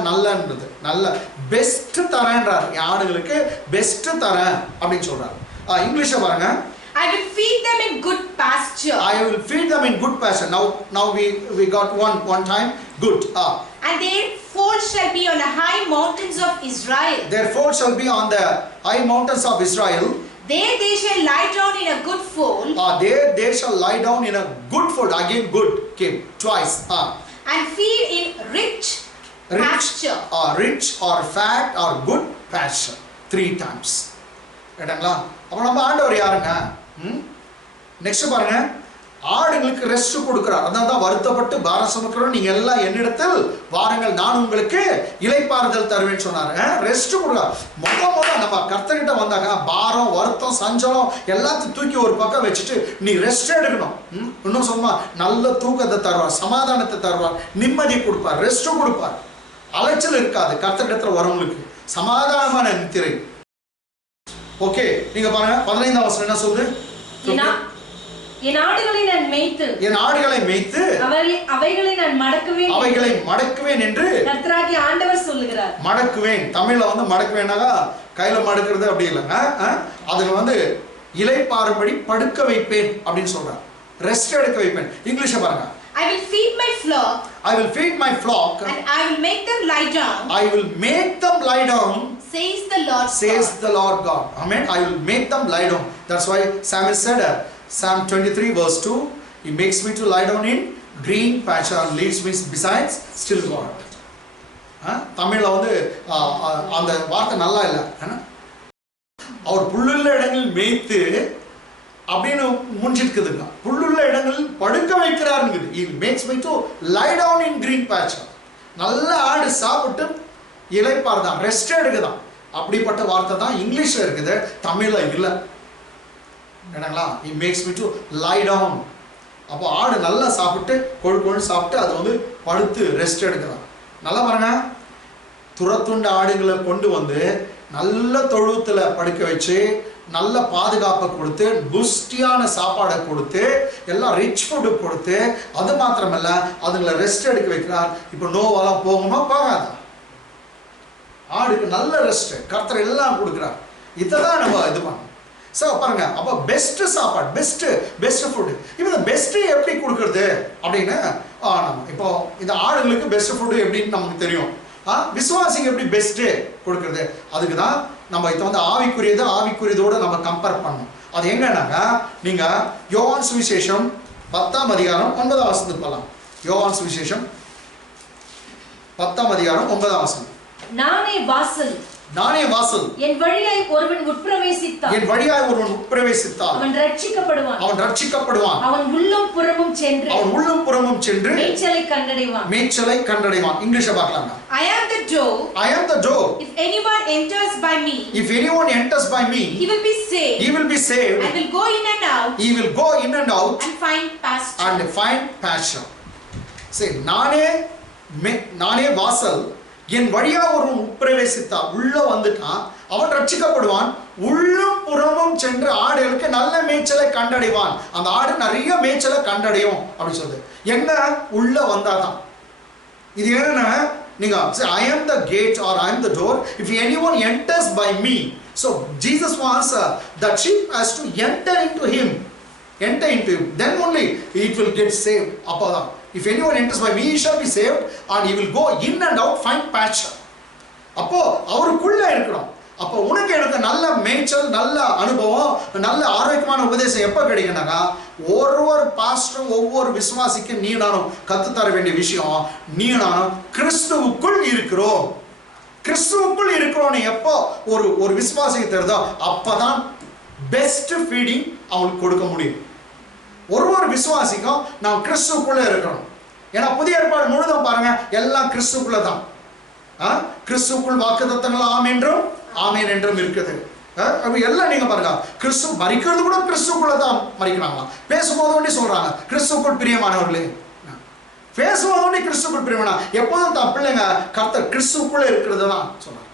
நல்லன்றது நல்ல பெஸ்ட் தரேன்றார். ஆடுகளுக்கு பெஸ்ட் தரேன் அப்படின்னு சொல்றாரு. இங்கிலீஷ்ல பாருங்க. I will feed them in good pasture. Now we got one time good. And their fold shall be on the high mountains of Israel. There they shall lie down in a good fold. Again good came twice. And feed in rich pasture. Rich or fat or good pasture. 3 times. கேட்டாங்களா? அப்ப நம்ம ஆண்டவர் யாருங்க? நெக்ஸ்ட் பாருங்க, ஆடுகளுக்கு ரெஸ்ட் கொடுக்கிறார். அதான் வருத்தப்பட்டு பாரம் சுமக்கிறோம் நீங்க எல்லாம் என்னிடத்தில் வாருங்கள், நான் உங்களுக்கு இளைப்பாறுதல் தருவேன்னு சொன்னாரு. ரெஸ்ட் கொடுக்கிறார். முத நம்ம கர்த்தர்கிட்ட வந்தாங்க, பாரம் வருத்தம் சஞ்சலம் எல்லாத்தையும் தூக்கி ஒரு பக்கம் வச்சுட்டு நீ ரெஸ்ட் எடுக்கணும். இன்னும் சொன்னா நல்ல தூக்கத்தை தருவார், சமாதானத்தை தருவார், நிம்மதி கொடுப்பார், ரெஸ்ட் கொடுப்பார். அலைச்சல் இருக்காது. கர்த்தரிடத்துல வரவங்களுக்கு சமாதானமான நித்திரை. ஓகே, நீங்க பாருங்க 15ஆம் வசனம் என்ன சொல்லுது? என் ஆடுகளை மேய்த்து அவைகளை நான் மடக்குவேன் என்று கர்த்தராகிய ஆண்டவர் சொல்லுகிறார். மடக்குவேன் தமிழ்ல மடக்குவேனாக கையில மடக்குறது அப்படி இல்லைங்க. அதுல இளைப்பாறும்படி படுக்க வைப்பேன் அப்படின்னு சொல்றார். ரெஸ்ட் எடுக்க வைப்பேன். இங்கிலீஷ்ல பாருங்க. I will feed my flock. I will feed my flock. And I will make them lie down. I will make them lie down. Says the Lord. Says the Lord God. Amen. I will make them lie down. That's why Psalmist said, Psalm 23 verse 2, He makes me to lie down in green pasture and leads me beside still water. தமிழ்ல வந்து அந்த வார்த்தை நல்லா இல்லை. அவர் புல்லுள்ள இடங்களில் மேய்த்து அப்படின்னு முடிஞ்சிருக்குதுங்க. புல்லுள்ள இடங்களில் படுக்க வைக்கிறாருங்குது. He makes me to lie down in green pasture. நல்ல ஆடு சாப்பிட்டு இளைப்பாறுதான், ரெஸ்ட் எடுக்குதான். அப்படிப்பட்ட வார்த்தை தான் இங்கிலீஷ்ல இருக்குது, தமிழ்ல இல்லை. என்னங்களா? He makes me to lie down. அப்போ ஆடு நல்லா சாப்பிட்டு கொழு சாப்பிட்டு அது வந்து படுத்து ரெஸ்ட் எடுக்குதான். நல்லா பாருங்க, துரத்துண்ட ஆடுகளை கொண்டு வந்து நல்ல தொழுத்துல படுக்க வச்சு நல்ல பாதுகாப்பை கொடுத்து புஷ்டியான சாப்பாடை கொடுத்து எல்லாம் ரிச் ஃபுட்டு கொடுத்து அது மாத்திரமல்ல அதுங்களை ரெஸ்ட் எடுக்க வைக்கிறார். இப்போ நோவெல்லாம் போகுமா? போகாது. ஆடுக்கு நல்ல ரெஸ்ட் கர்த்தர் எல்லாம் கொடுக்குறார். இதைதான் நம்ம இது பண்ணணும். ஸோ பாருங்க, அப்போ பெஸ்ட் சாப்பாடு, பெஸ்ட் ஃபுட்டு. இப்போ இந்த பெஸ்ட்டு எப்படி கொடுக்குறது அப்படின்னு இப்போ இந்த ஆடுகளுக்கு பெஸ்ட் ஃபுட்டு எப்படின்னு நமக்கு தெரியும். விசுவாசிங்க எப்படி பெஸ்ட்டு கொடுக்குறது, அதுக்கு தான் நம்ம இதை வந்து ஆவிக்குரியதோடு நம்ம கம்பேர் பண்ணணும். அது எங்கன்னாங்க, நீங்கள் யோவான் சுவிசேஷம் 10ஆம் அதிகாரம் 9ஆம் வசனத்துக்கு போகலாம். யோவான் சுவிசேஷம் 10ஆம் அதிகாரம் 9ஆம் வசனம். நானே வாசல், என் வழியாய் ஒருவன் உட்பிரவேசித்தால் அவன் ரட்சிக்கப்படுவான். அவன் உள்ளும் புறமும் சென்று மேய்ச்சலை கண்டடைவான். இங்கிலீஷ்ல பார்க்கலாங்க. I am the door. If anyone enters by me, he will be saved. And will go in and out. And find pasture. Say, நானே வாசல், என் வழியா ஒருவன் உட்பிரவேசித்தா உள்ள வந்துட்டான் அவன் ரட்சிக்கப்படுவான். உள்ளும் புறமும் சென்று ஆடுகளுக்கு நல்ல மேய்ச்சலை கண்டடைவான். அந்த ஆடு நிறைய மேய்ச்சலை கண்டடையும் அப்படின்னு சொல்லுது. எங்க உள்ள வந்தாதான். இது என்னன்னா, நீங்க I am the gate or I am the door. If anyone enters by me, so Jesus wants that sheep has to enter into him, then only it will get saved. அப்பதான் if anyone enters by me he shall be saved and he will go in and out find pasture. அப்போ அவருக்குள்ள இருக்கணும். அப்போ உனக்கு எனக்கு நல்ல மேய்ச்சல், நல்ல அனுபவம், நல்ல ஆரோக்கியமான உபதேசம் எப்போ கிடைக்குனாக்கா, ஒவ்வொரு பாஸ்டரும் ஒவ்வொரு விசுவாசிக்கும் நீ நானும் கற்றுத்தர வேண்டிய விஷயம், நீ நானும் கிறிஸ்துவுக்குள் இருக்கிறோன்னு எப்போ ஒரு விசுவாசிக்கு தெரியுதோ அப்பதான் பெஸ்ட் ஃபீடிங் அவங்களுக்கு கொடுக்க முடியும். ஒரு விசுவாசிக்கும் நாம் கிறிஸ்துக்குள்ள இருக்கணும். ஏன்னா புதிய ஏற்பாடு முழுதும் பாருங்க எல்லாம் கிறிஸ்துக்குள்ள தான். கிறிஸ்துக்குள் வாக்குத்தத்தங்கள் ஆமென் என்றும் இருக்குது. எல்லாம் நீங்க பாருங்க, கிறிஸ்து மரிக்கிறது கூட கிறிஸ்துக்குள்ள தான் மரிக்கிறாங்களாம். பேசும்போது ஒண்டி சொல்றாங்க கிறிஸ்துக்குள் பிரியமானவர்களே, பேசும்போது ஒண்டி கிறிஸ்துக்குள் பிரியமான. எப்போதும் தான் பிள்ளைங்க கர்த்தர் கிறிஸ்துக்குள்ள இருக்கிறது தான் சொல்றாங்க.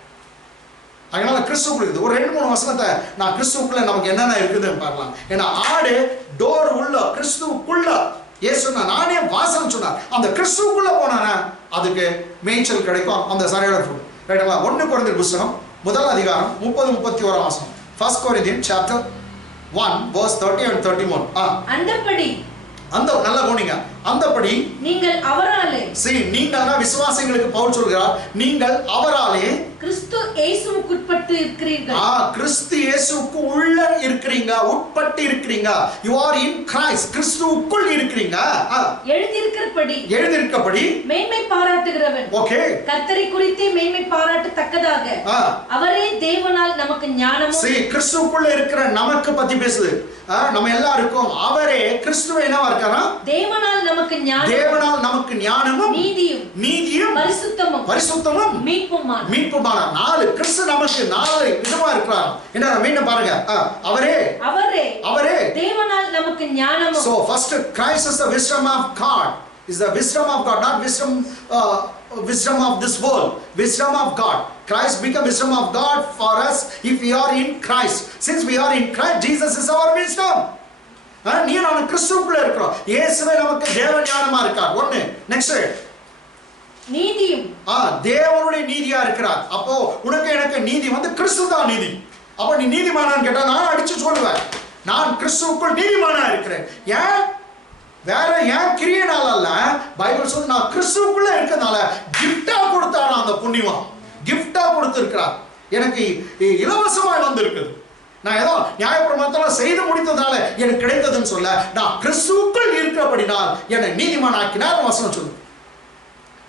அதனால கிறிஸ்துக்குள்ள இருக்குது. ஒரு 2-3 வசனத்தை நான் கிறிஸ்துக்குள்ள நமக்கு என்னென்ன இருக்குதுன்னு பார்க்கலாம். ஏன்னா ஆடு டோர் உள்ள கிறிஸ்துக்குள்ள, ஏசு நானே வாசல் சொன்னார். அந்த கிறிஸ்துக்குள்ள போனானே அதுக்கு மேய்ச்சல் கிடைக்கும், அந்த சரியான ஃபுட். ரைட்டுங்களா? 1 கொரிந்தியர் புத்தகம் 1ஆம் அதிகாரம் 30-31 வசனம். 1 Corinthians chapter 1 verse 30 and 31. அந்த நல்ல கவனிங்க. அந்தபடி நீங்கள் அவராலே, நீங்கள்னா விசுவாசிகளுக்கு பவுல் சொல்கிறார், நீங்கள் அவராலே கிறிஸ்து இயேசுவுக்கு உட்பட்டு இருக்கிறீர்கள். கிறிஸ்து இயேசுவுக்கு உள்ள இருக்கிறீங்க, உட்பட்டு இருக்கிறீங்க. you are in Christ. கிறிஸ்துவுக்குள் இருக்கிறீங்க. எழுதியிருக்கிறபடி மேன்மை பாராட்டுகிறவன் கர்த்தரை குறித்து மேன்மை பாராட்டத்தக்கதாக அவரே தேவனால் நமக்கு ஞானமும். கிறிஸ்துவுக்குள்ள இருக்கிற நமக்கு பத்தி பேசுது. நம்ம எல்லாருக்கும் அவரே கிறிஸ்துவே என்னவா இருக்காரா? தேவனால் நமக்கு ஞானமும் நீதியும் பரிசுத்தமும் மீட்புமான 4 கிறிஸ்து நமக்கு 4 விதமா இருக்கிறார். என்ன மீண்டும் பாருங்க, அவரே தேவனால் நமக்கு ஞானமும். So first Christ is the wisdom of God. Is the wisdom of God, not wisdom of this world. Wisdom of God. Christ become wisdom of God for us if we are in Christ. Since we are in Christ, Jesus is our wisdom. நீ நான் கிறிஸ்துவுக்குள்ள இருக்கிறோம். இயேசுவே நமக்கு தேவ ஞானமா இருக்கார். ஒண்ணு. நெக்ஸ்ட் நீதியும். தேவனுடைய நீதியா இருக்கிறார். அப்போ உனக்கு எனக்கு நீதி வந்து கிறிஸ்து தான் நீதி. அப்போ நீ நீதிமானான்னு கேட்டா நான் அடிச்சு சொல்லுவேன். நான் கிறிஸ்துவுக்குள் நீதிமானா இருக்கிறேன். ஏன்? வேற ஏன் கிரியனால அல்ல. பைபிள் சொல்லுது நான் கிறிஸ்துவுக்குள்ள இருக்கனால கிஃப்டா கொடுத்தார் அந்த புண்ணியவான். கிஃப்டா கொடுத்திருக்கிறார். எனக்கு இலவசமாய் வந்திருக்குது. நான் ஏதோ நியாயப்பிரமாணத்தெல்லாம் செய்து முடித்ததால எனக்கு கிடைத்ததுன்னு சொல்ல, நான் கிறிஸ்துவுக்குள் இருக்கிறபடினால் என்னை நீதிமான் ஆக்கினார் வசனம் சொல்லுது.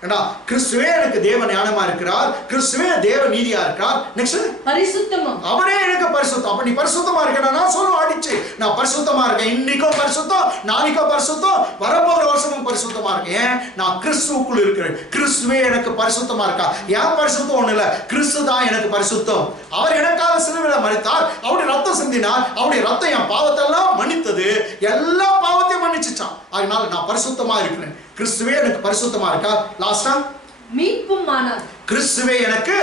ஏன்னா கிறிஸ்துவே எனக்கு தேவ ஞானமா இருக்கிறார், கிறிஸ்துவே தேவ நீதியா இருக்கிறார். நெக்ஸ்ட் பரிசுத்தமும், அவரே எனக்கு பரிசுத்தம். அப்ப நீ பரிசுத்தமா இருக்க, நான் சொல்ல அடிச்சு நான் பரிசுத்தமா இருக்கேன். இன்னைக்கும் பரிசுத்தம், நாளைக்கும் பரிசுத்தம், வரப்போகிற வருஷமும் பரிசுத்தமா இருக்கேன். நான் கிறிஸ்துவுக்குள் இருக்கிறேன். கிறிஸ்துவே எனக்கு பரிசுத்தமா இருக்கா. ஏன் பரிசுத்தம் ஒண்ணு இல்ல, கிறிஸ்து தான் எனக்கு பரிசுத்தம். அவர் எனக்காக சிலுவையில மரித்தார், அவருடைய ரத்தம் சிந்தினார், அவருடைய ரத்தம் என் பாவத்தெல்லாம் மன்னித்தது, எல்லா பாவத்தையும் மன்னிச்சுச்சான். அதனால நான் பரிசுத்தமா இருக்கிறேன். கிறிஸ்துவே எனக்கு பரிசுத்தமா இருக்கா. லாஸ்டா மீட்புமானார். கிறிஸ்துவே எனக்கு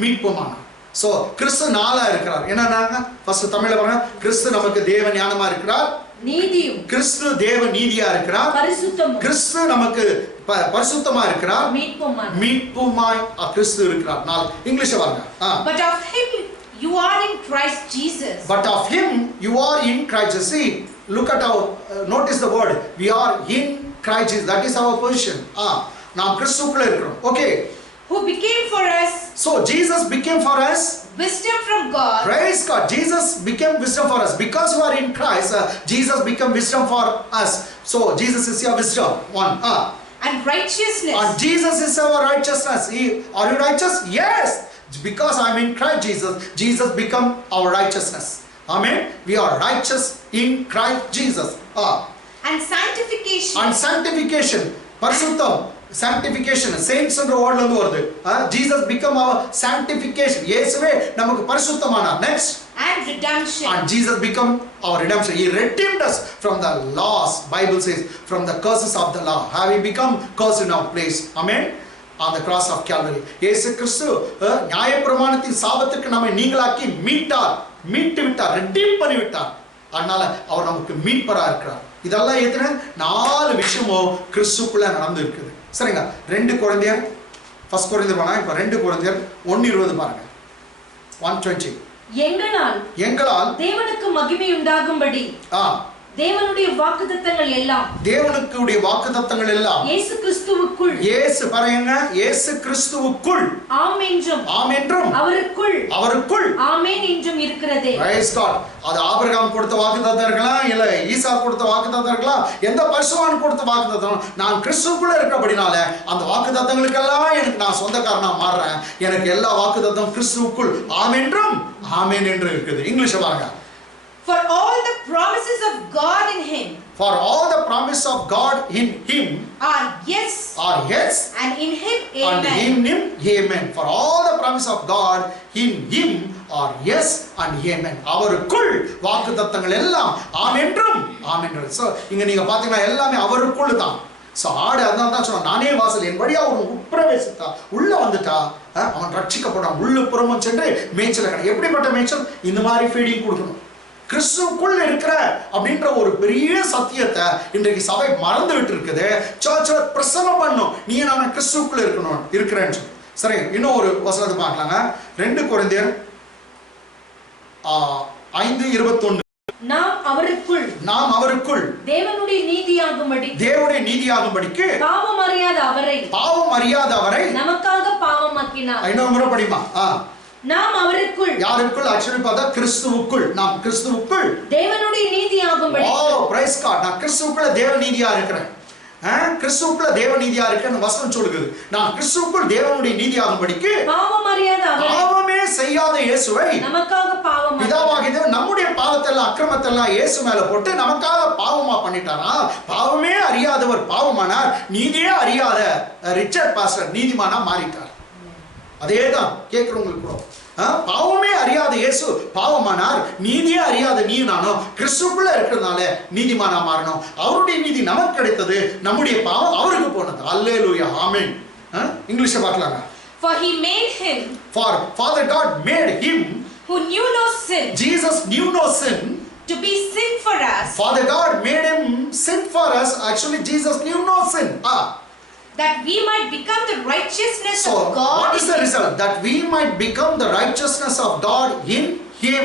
மீட்புமானார். சோ கிறிஸ்து நாளா இருக்கிறார். என்னன்னா ஃபர்ஸ்ட் தமிழ்ல பாருங்க, கிறிஸ்து நமக்கு தேவ ஞானமா இருக்கிறார், நீதியும். கிறிஸ்து தேவ நீதியா இருக்கிறார், பரிசுத்தமும். கிறிஸ்து நமக்கு பரிசுத்தமா இருக்கிறார், மீட்புமானார். மீட்புமாய் கிறிஸ்து இருக்கிறார். நாள் இங்கிலீஷ்ல பாருங்க. But of him you are in Christ Jesus. But of him you are in Christ Jesus. See, look at our notice the word. We are in Christ Jesus. That is our position. நாம் கிறிஸ்துவுக்குள்ள இருக்கிறோம். Okay. Who became for us. So Jesus became for us wisdom from God. Praise God. Jesus became wisdom for us. Because we are in Christ, Jesus became wisdom for us. So Jesus is your wisdom. One. And righteousness. And Jesus is our righteousness. Are you righteous? Yes. Because I am in Christ Jesus, Jesus become our righteousness. Amen. We are righteous in Christ Jesus. And sanctification. And sanctification. பரிசுத்தம், sanctification, saints என்ற வேர்ட்ல இருந்து வருது. Jesus become our sanctification. இயேசுவே நமக்கு பரிசுத்தமானார். Next. And redemption. And Jesus become our redemption. He redeemed us from the laws. Bible says from the curses of the law. Having become cursed in our place. Amen. On the cross of Calvary. இயேசு கிறிஸ்து நியாயப்பிரமாணத்தின் சாபத்துக்கு நம்மை நீங்களாக்கி மீட்டு விட்டார், redeem பண்ணி விட்டார். அதனால அவர் நமக்கு மீட்பரா இருக்கிறார். இதெல்லாம் எத்தனை 4 விஷயமும் கிறிஸ்துக்குள்ள நடந்து இருக்குது. சரிங்க. 2 கொரிந்தியர், ஃபர்ஸ்ட் கொரிந்தியர் பாருங்க. இப்ப 2 கொரிந்தியர் 1:20 பாருங்க. 1:20. எங்களால் தேவனுக்கு மகிமை உண்டாகும்படி தேவனுடைய வாக்குத்தத்தங்கள் எல்லாம் இயேசு கிறிஸ்துவுக்குள், இயேசு பாருங்க, இயேசு கிறிஸ்துவுக்குள் ஆம் என்றும் அவருக்குள் ஆமென் என்றும் இருக்கிறதே. Praise God. அது ஆபிரகாம் கொடுத்த வாக்குத்தத்தங்களா இல்ல ஈசா கொடுத்த வாக்குத்தத்தங்களா எந்த பரிசுத்தவான் கொடுத்த வாக்குத்தத்தம்? நான் கிறிஸ்துவுக்குள்ள இருக்கபடினால அந்த வாக்குத்தத்தங்களுக்கெல்லாம் எனக்கு நான் சொந்தக்காரனா மாறுறேன். எனக்கு எல்லா வாக்குத்தத்தம் கிறிஸ்துவுக்குள் ஆமென் என்று இருக்குது. இங்கிலீஷ்ல பாருங்க. For all the promises of God in him. For all the promises of God in him are yes. And in him amen. And in him amen. For all the promises of God in him are yes and amen. அவருக்குள் வாக்குத்தத்தங்கள் எல்லாம் ஆமென்றும். சோ இங்க நீங்க பாத்தீங்கன்னா எல்லாமே அவருக்குள் தான். சோ ஆடு அதான் தான் சொன்னா, நானே வாசல், என் வழியா ஒரு உட்பிரவேசித்தா உள்ள வந்துட்டா அவன் ரட்சிக்கப்படுவான். உள்ளு புறமும் சென்று மேய்ச்சல் கடை. எப்படிப்பட்ட மேய்ச்சல்? இந்த மாதிரி ஃபீடிங் கொடுக்கணும். கிறிஸ்துவுக்குள் இருக்கிற அப்படின்ற ஒரு பெரிய சத்தியத்தை இன்றைக்கு சபை மறந்து விட்டு இருக்குது. சர்ச்ல பிரசங்கம் பண்ணும், நீ நான் கிறிஸ்துவுக்குள்ள இருக்கிறேன்னு சொல்லி. சரி, இன்னும் ஒரு வசனத்தை பார்க்கலாங்க. 2 கொரிந்தியர் 5:21. நாம் அவருக்குள் தேவனுடைய நீதியாகும்படிக்கு பாவம் அறியாத அவரை நமக்காக பாவமாக்கினார். இன்னொரு முறை படிமா. நாம் அவருக்குள், யாருக்குள்? ஆக்சுவலி பார்த்தா கிறிஸ்துவுக்குள். நாம் கிறிஸ்துவுக்குள் தேவனுடைய நீதியாகும்படி. Price God. நான் கிறிஸ்துவுக்குள்ள தேவ நீதியா இருக்கிறேன். கிறிஸ்துவுக்குள்ள தேவ நீதியா இருக்கேன்னு வசனம் சொல்லுது. நான் கிறிஸ்துவுக்குள் தேவனுடைய நீதியாகும்படிக்கு பாவமே செய்யாத இயேசுவை நமக்காக பிதாவாகிய தேவன் நம்முடைய பாவத்தெல்லாம் அக்கிரமத்தெல்லாம் இயேசு மேல போட்டு நமக்காக பாவமா பண்ணிட்டாரா. பாவமே அறியாதவர் பாவமானார், நீதியே அறியாத ரிச்சர்ட் பாஸ்டர் நீதிமானா மாறிட்டார். அதேதான் கேட்கிறவங்களுக்கு கூட. பாவமே அறியாத இயேசு பாவமானார், நீதியே அறியாத நீ நானும் கிறிஸ்துவுக்குள்ள இருக்கிறதுனால நீதிமானா மாறணும். அவருடைய நீதி நமக்கு கிடைத்தது, நம்முடைய பாவம் அவருக்கு போனது. அல்லேலூயா, ஆமென். இங்கிலீஷ்ல பார்க்கலாங்க. For he made him, for Father God made him who knew no sin. Jesus knew no sin to be sin for us. Father God made him sin for us. Actually Jesus knew no sin. That we might become the righteousness of God. What is the result? That we might become the righteousness of God in him.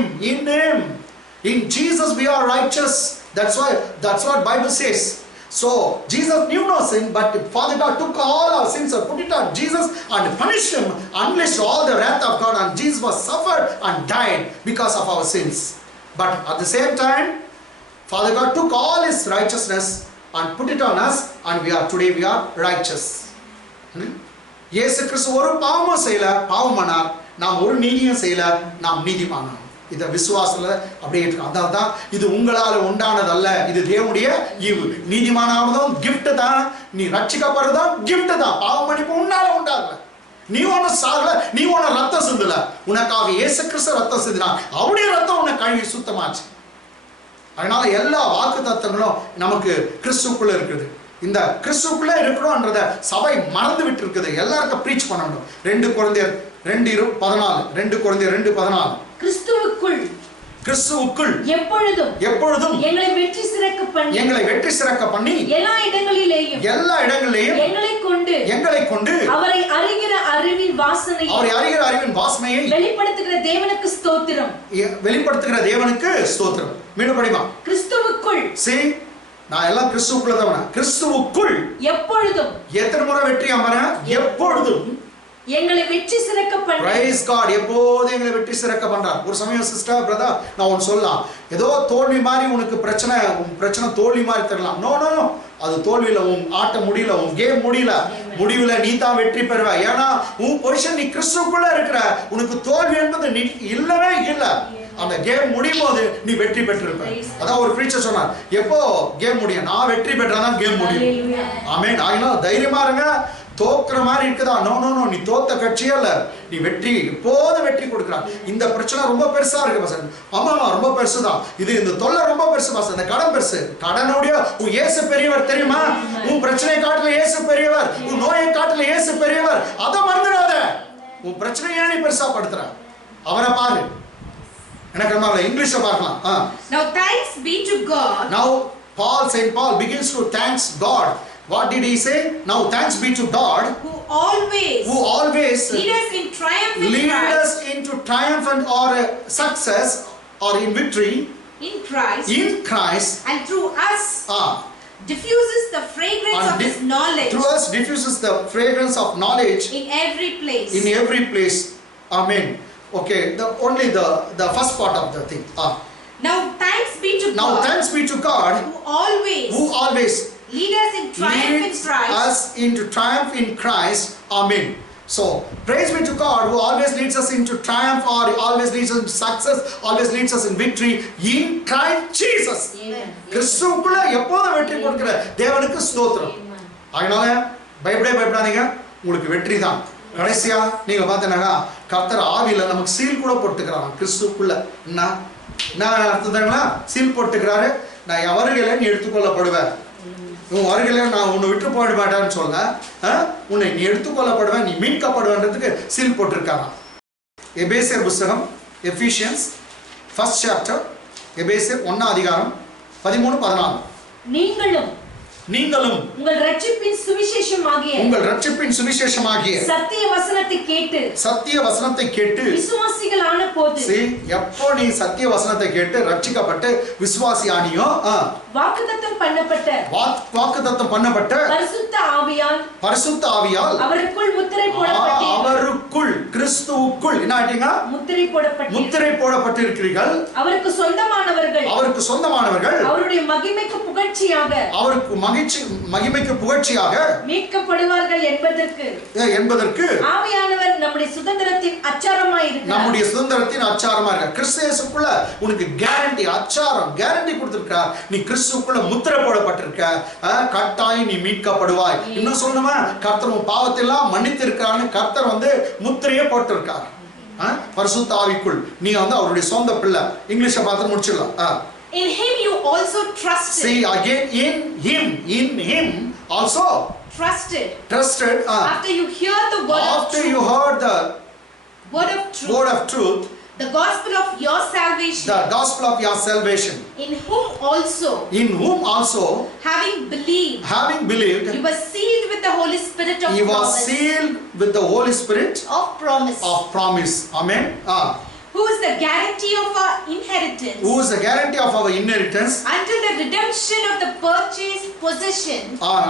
In Jesus we are righteous. That's what Bible says. So Jesus knew no sin, but Father God took all our sins and put it on Jesus and punished him, unleashed all the wrath of God, and Jesus was suffered and died because of our sins. But at the same time, Father God took all his righteousness and put it on us, and today we are righteous. இயேசு கிறிஸ்து ஒரு பாவமும் செய்யல, பாவமானார். நாம் ஒரு நீதியும் செய்யல, நாம் நீதிமானாம். இத விசுவாசத்துல அப்படியே இருக்கு. அதனால தான் இது உங்களால உண்டானதல்ல, இது தேவனுடைய ஈவு. நீதிமானாவதும் gift தான், நீ ரட்சிக்கப்படுறதும் gift தான். பாவம் மன்னிப்பு உன்னால உண்டாகல. நீ ஒன்னும் சாகல, நீ ஒன்னும் ரத்தம் சிந்தல. உனக்காக இயேசு கிறிஸ்து ரத்தம் சிந்தினார். அவருடைய ரத்தம் உன்னை கழுவி சுத்தமாச்சு. அதனால எல்லா வாக்குத்தத்தங்களும் நமக்கு கிறிஸ்துக்குள்ள இருக்குது. இந்த கிறிஸ்துக்குள்ள இருக்கிறோம்ன்றத சபை மறந்து விட்டு இருக்குது. எல்லாருக்கும் ப்ரீச் பண்ணணும். 2 கொரிந்தியர் 2:14 கிறிஸ்துவுக்குள் எப்பொழுதும் எங்களை வெற்றி சிறக்க பண்ணி எல்லா இடங்களிலேயும் எங்களை கொண்டு அவரை அறிகிற அறிவின் வாசனையை வெளிப்படுத்துகிற தேவனுக்கு ஸ்தோத்திரம். மீண்டும் படிமா. கிறிஸ்துவுக்குள். See, நான் எல்லாம் கிறிஸ்துவுக்குள்ள தான். கிறிஸ்துவுக்குள் எப்பொழுதும். எத்தனை முறை வெற்றி அமர? எப்பொழுதும் எங்களை வெற்றி சிறக்க பண்றார். Praise God. எப்போதும் எங்களை வெற்றி சிறக்க பண்றார். ஒரு சமயம் சிஸ்டர் பிரதர் நான் ஒன்னு சொல்லலாம், ஏதோ தோல்வி மாதிரி உனக்கு பிரச்சனை தோல்வி மாதிரி தெரியலாம். நோ, அது தோல்வியில உன் ஆட்ட முடியல, உன் கேம் முடியல. முடிவுல நீ தான் வெற்றி பெறுவ. ஏன்னா உன் பொசிஷன் நீ கிறிஸ்துவுக்குள்ள இருக்கிற. உனக்கு தோல்வி என்பது இல்லவே இல்ல. அந்த கேம் முடியும் போது நீ வெற்றி பெற்றிருப்ப. அதான் ஒரு பிரீச்சர் சொன்னார், எப்போ கேம் முடியும்? நான் வெற்றி பெற்றாதான் கேம் முடியும். ஆமென். அதனால தைரியமா இருங்க. தோக்குற மாதிரி இருக்குதா? நோ, நீ தோத்த கட்சியே இல்ல, நீ வெற்றி எப்போதும் வெற்றி கொடுக்கிறான். இந்த பிரச்சனை ரொம்ப பெருசா இருக்கு பாசன். ஆமா ரொம்ப பெருசுதான். இந்த தொல்லை ரொம்ப பெருசு பாசன். இந்த கடன் பெருசு. கடனுடைய உன் இயேசு பெரியவர் தெரியுமா? உன் பிரச்சனை காட்டில இயேசு பெரியவர், உன் நோயை காட்டில இயேசு பெரியவர். அதை மறந்துடாத. உன் பிரச்சனையை நீ பெருசா படுத்துற, அவரை பாரு. எனக்கு நம்ம இங்கிலீஷ்ல பார்க்கலாம். Now thanks be to God. Now Saint Paul begins to thanks God. What did he say? Now thanks be to God who always lead us in triumph into triumphant or success or in victory in Christ and through us diffuses the fragrance of his knowledge. Through us diffuses the fragrance of knowledge in every place. Amen. Okay, the first part of the thing. Now thanks be to God who always lead us in triumph in Christ. Amen. So praise be to God who always leads us into triumph, or always leads us into success, always leads us in victory in Christ Jesus. கிறிஸ்துவுக்குள்ள எப்போதும் வெற்றி கொடுக்கிற தேவனுக்கு ஸ்தோத்திரம். அதனால பயப்படாதீங்க, உங்களுக்கு வெற்றி தான். கடைசியா நீங்க பார்த்தீங்கன்னா கர்த்தர் ஆவியில நமக்கு சீல் கூட போட்டுக்கிறாங்க. கிறிஸ்துவுக்குள்ள என்ன அர்த்தம்? சீல் போட்டுக்கிறாரு. நான் என் வருகையில நீ எடுத்துக்கொள்ளப்படுவேன், உன் வருகையில நான் உன்னை விட்டு போயிட மாட்டேன்னு சொல்ல, உன்னை நீ எடுத்துக்கொள்ளப்படுவேன், நீ மீட்கப்படுவேன்றதுக்கு சீல் போட்டிருக்காங்க. எபேசியர் புஸ்தகம், எபிஷியன்ஸ் 1st chapter, எபேசியர் 1 அதிகாரம் 13-14. நீங்களும் உங்கள் ரட்சிப்பின் சுவிசேஷமாகிய சத்திய வசனத்தை கேட்டு விசுவாசிகளான போது, எப்போ நீ சத்திய வசனத்தை கேட்டு ரட்சிக்கப்பட்டு விசுவாசி ஆனியோ, வாக்குத்தத்தம் பண்ணப்பட்ட பரிசுத்த ஆவியால் அவருக்குள் கிறிஸ்துவுக்குள் என்ன ஆயிட்டீங்க? முத்திரை போடப்பட்டிருக்கிறீர்கள். அவருக்கு சொந்தமானவர்கள் அவருடைய மகிமைக்கு புகழ்ச்சியாக மீட்கப்படுவார்கள் என்பதற்கு ஆவியானவர் நம்முடைய சுதந்திரத்தின் அச்சாரமாய் இருக்கிறார். கிறிஸ்து இயேசுக்குள்ள உனக்கு கேரண்டி கொடுத்திருக்கார். நீ கிறிஸ்துவுக்குள்ள முத்திரை போடப்பட்டிருக்க. கட்டாயம் நீ மீட்கப்படுவாய். இன்னும் சொல்லணுமா, கர்த்தர் உன் பாவத்தை எல்லாம் மன்னித்து இருக்கிறான்னு கர்த்தர் முத்திரையே போட்டிருக்கார். பரிசுத்த ஆவிக்குள் நீ அவருடைய சொந்த பிள்ளை. இங்கிலீஷ்ல பார்த்து முடிச்சிடலாம். In him you also trusted. See again, in him also trusted. After you heard the word of truth, the gospel of your salvation. In whom also having believed you were sealed with the Holy Spirit of promise. Of promise. Amen. who is the guarantee of our inheritance, who is the guarantee of our inheritance, until the redemption of the purchased possession,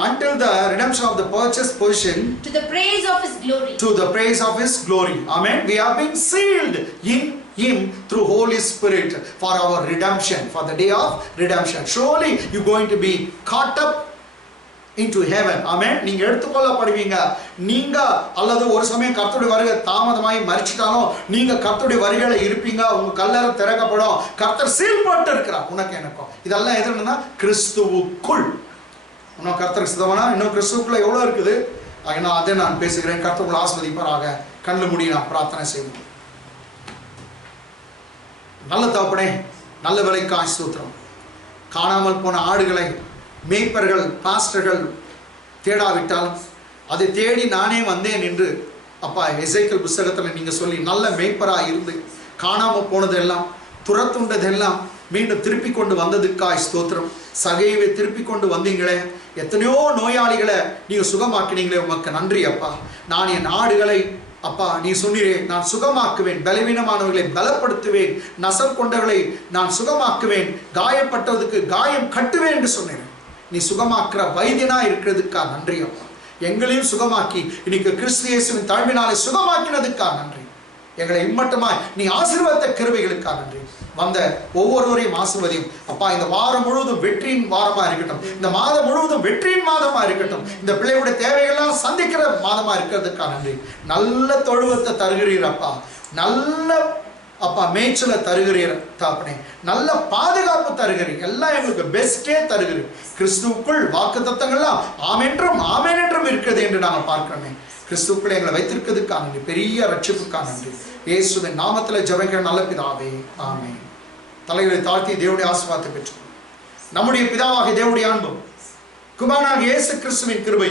until the redemption of the purchased possession, to the praise of his glory. To the praise of his glory. Amen. We have been sealed in him through Holy Spirit for our redemption, for the day of redemption. Surely you're going to be caught up into heaven. Amen. நீங்க எடுத்துக்கொள்ளப்படுவீங்க. நீங்க அல்லது ஒரு சமயம் கர்த்தருடைய வருகை தாமதமாய் மரிச்சிட்டாலும் நீங்க கர்த்தருடைய வருகையில இருப்பீங்க. உங்க கல்லறை திறக்கப்படும். கர்த்தர் சீல் போட்டு இருக்கிறார் உனக்கு எனக்கும். இதெல்லாம் எதுன்னா கிறிஸ்துவுக்குள். இன்னும் கர்த்தருக்கு சித்தமானா இன்னும் கிறிஸ்துவுக்குள்ள எவ்வளவு இருக்குது. அதனால் அதை நான் பேசுகிறேன். கர்த்தர் ஆசீர்வதிப்பாராக. கண்ணில் மூடி நான் பிரார்த்தனை செய்வோம். நல்ல தகப்பனே, நல்ல வேலைக்காய் ஸ்தோத்திரம். காணாமல் போன ஆடுகளை மேய்ப்பர்கள் பாஸ்டர்கள் தேடாவிட்டாலும் அதை தேடி நானே வந்தேன் என்று அப்பா எசேக்கியேல் புத்தகத்தில் நீங்க சொல்லி நல்ல மேய்ப்பராக இருந்து காணாமல் போனதெல்லாம் துரத்துண்டதெல்லாம் மீண்டும் திருப்பி கொண்டு வந்ததுக்காய் ஸ்தோத்திரம். சகைவை திருப்பி கொண்டு வந்தீங்களே, எத்தனையோ நோயாளிகளை நீங்க சுகமாக்கினீங்களே, உமக்கு நன்றி அப்பா. நான் என் ஆடுகளை அப்பா நீ சொன்னீரே, நான் சுகமாக்குவேன், பலவீனமானவர்களை பலப்படுத்துவேன், நசல் கொண்டவர்களை நான் சுகமாக்குவேன், காயப்பட்டதுக்கு காயம் கட்டுவேன் என்று சொன்னேன். நீ சுகமாக்குற வைத்தியனா இருக்கிறதுக்கா நன்றி அப்பா. எங்களையும் சுகமாக்கி இன்னைக்கு கிறிஸ்து இயேசுவின் தாழ்வினாலே சுகமாக்கினதுக்கா நன்றி. எங்களை இம்மட்டமாய் நீ ஆசீர்வாத கிருபைகளுக்கா நன்றி. வந்த ஒவ்வொருவரையும் ஆசீர்வதியும் அப்பா. இந்த வாரம் முழுவதும் வெற்றியின் வாரமா இருக்கட்டும், இந்த மாதம் முழுவதும் வெற்றியின் மாதமா இருக்கட்டும், இந்த பிள்ளைகளுடைய தேவைகள்லாம் சந்திக்கிற மாதமா இருக்கிறதுக்கா நன்றி. நல்ல தொழுவத்தை தருகிறீர் அப்பா, நல்ல அப்பா மேய்ச்சலை தருகிறீர் தாப்பனே, நல்ல பாதுகாப்பு தருகிறீர், எல்லாம் எங்களுக்கு பெஸ்டே தருகிறீர். கிறிஸ்துவுக்குள் வாக்கு தத்தங்கள்லாம் ஆமென்றும் ஆமென் என்றும் இருக்கிறது என்று நாங்கள் பார்க்கிறோமே. கிறிஸ்துவுக்குள் எங்களை வைத்திருக்கிறதுக்காக நன்றி, பெரிய ரட்சிப்புக்காக நன்றி. இயேசுவின் நாமத்தில் ஜெபிக்கிற நல்ல பிதாவே, ஆமென். தலைகளை தாழ்த்தி தேவனுடைய ஆசீர்வாதத்தை பெற்று நம்முடைய பிதாவாகிய தேவனுடைய அன்பும் குமாரனாகிய இயேசு கிறிஸ்துவின் கிருபை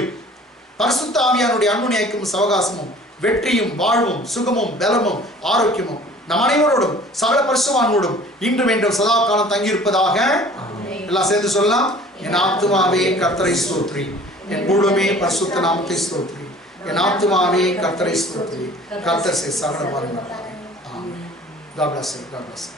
பரிசுத்த ஆவியானுடைய அன்பும் ஐக்கியமும் சவகாசமும் வெற்றியும் வாழ்வும் சுகமும் பலமும் ஆரோக்கியமும் நம் அனைவரோடும் சகல பரிசுத்தவான்களோடும் இன்று வேண்டும் சதா காலம் தங்கியிருப்பதாக. எல்லாம் சேர்ந்து சொல்லலாம். என் ஆத்துமாவே கர்த்தரை ஸ்தோத்திரி, என் முழுமே பரிசுத்த நாமத்தை ஸ்தோத்திரி, என் ஆத்துமாவே கர்த்தரை ஸ்தோத்திரி, கர்த்தர் சகல பாருங்கள். God bless you. God bless you.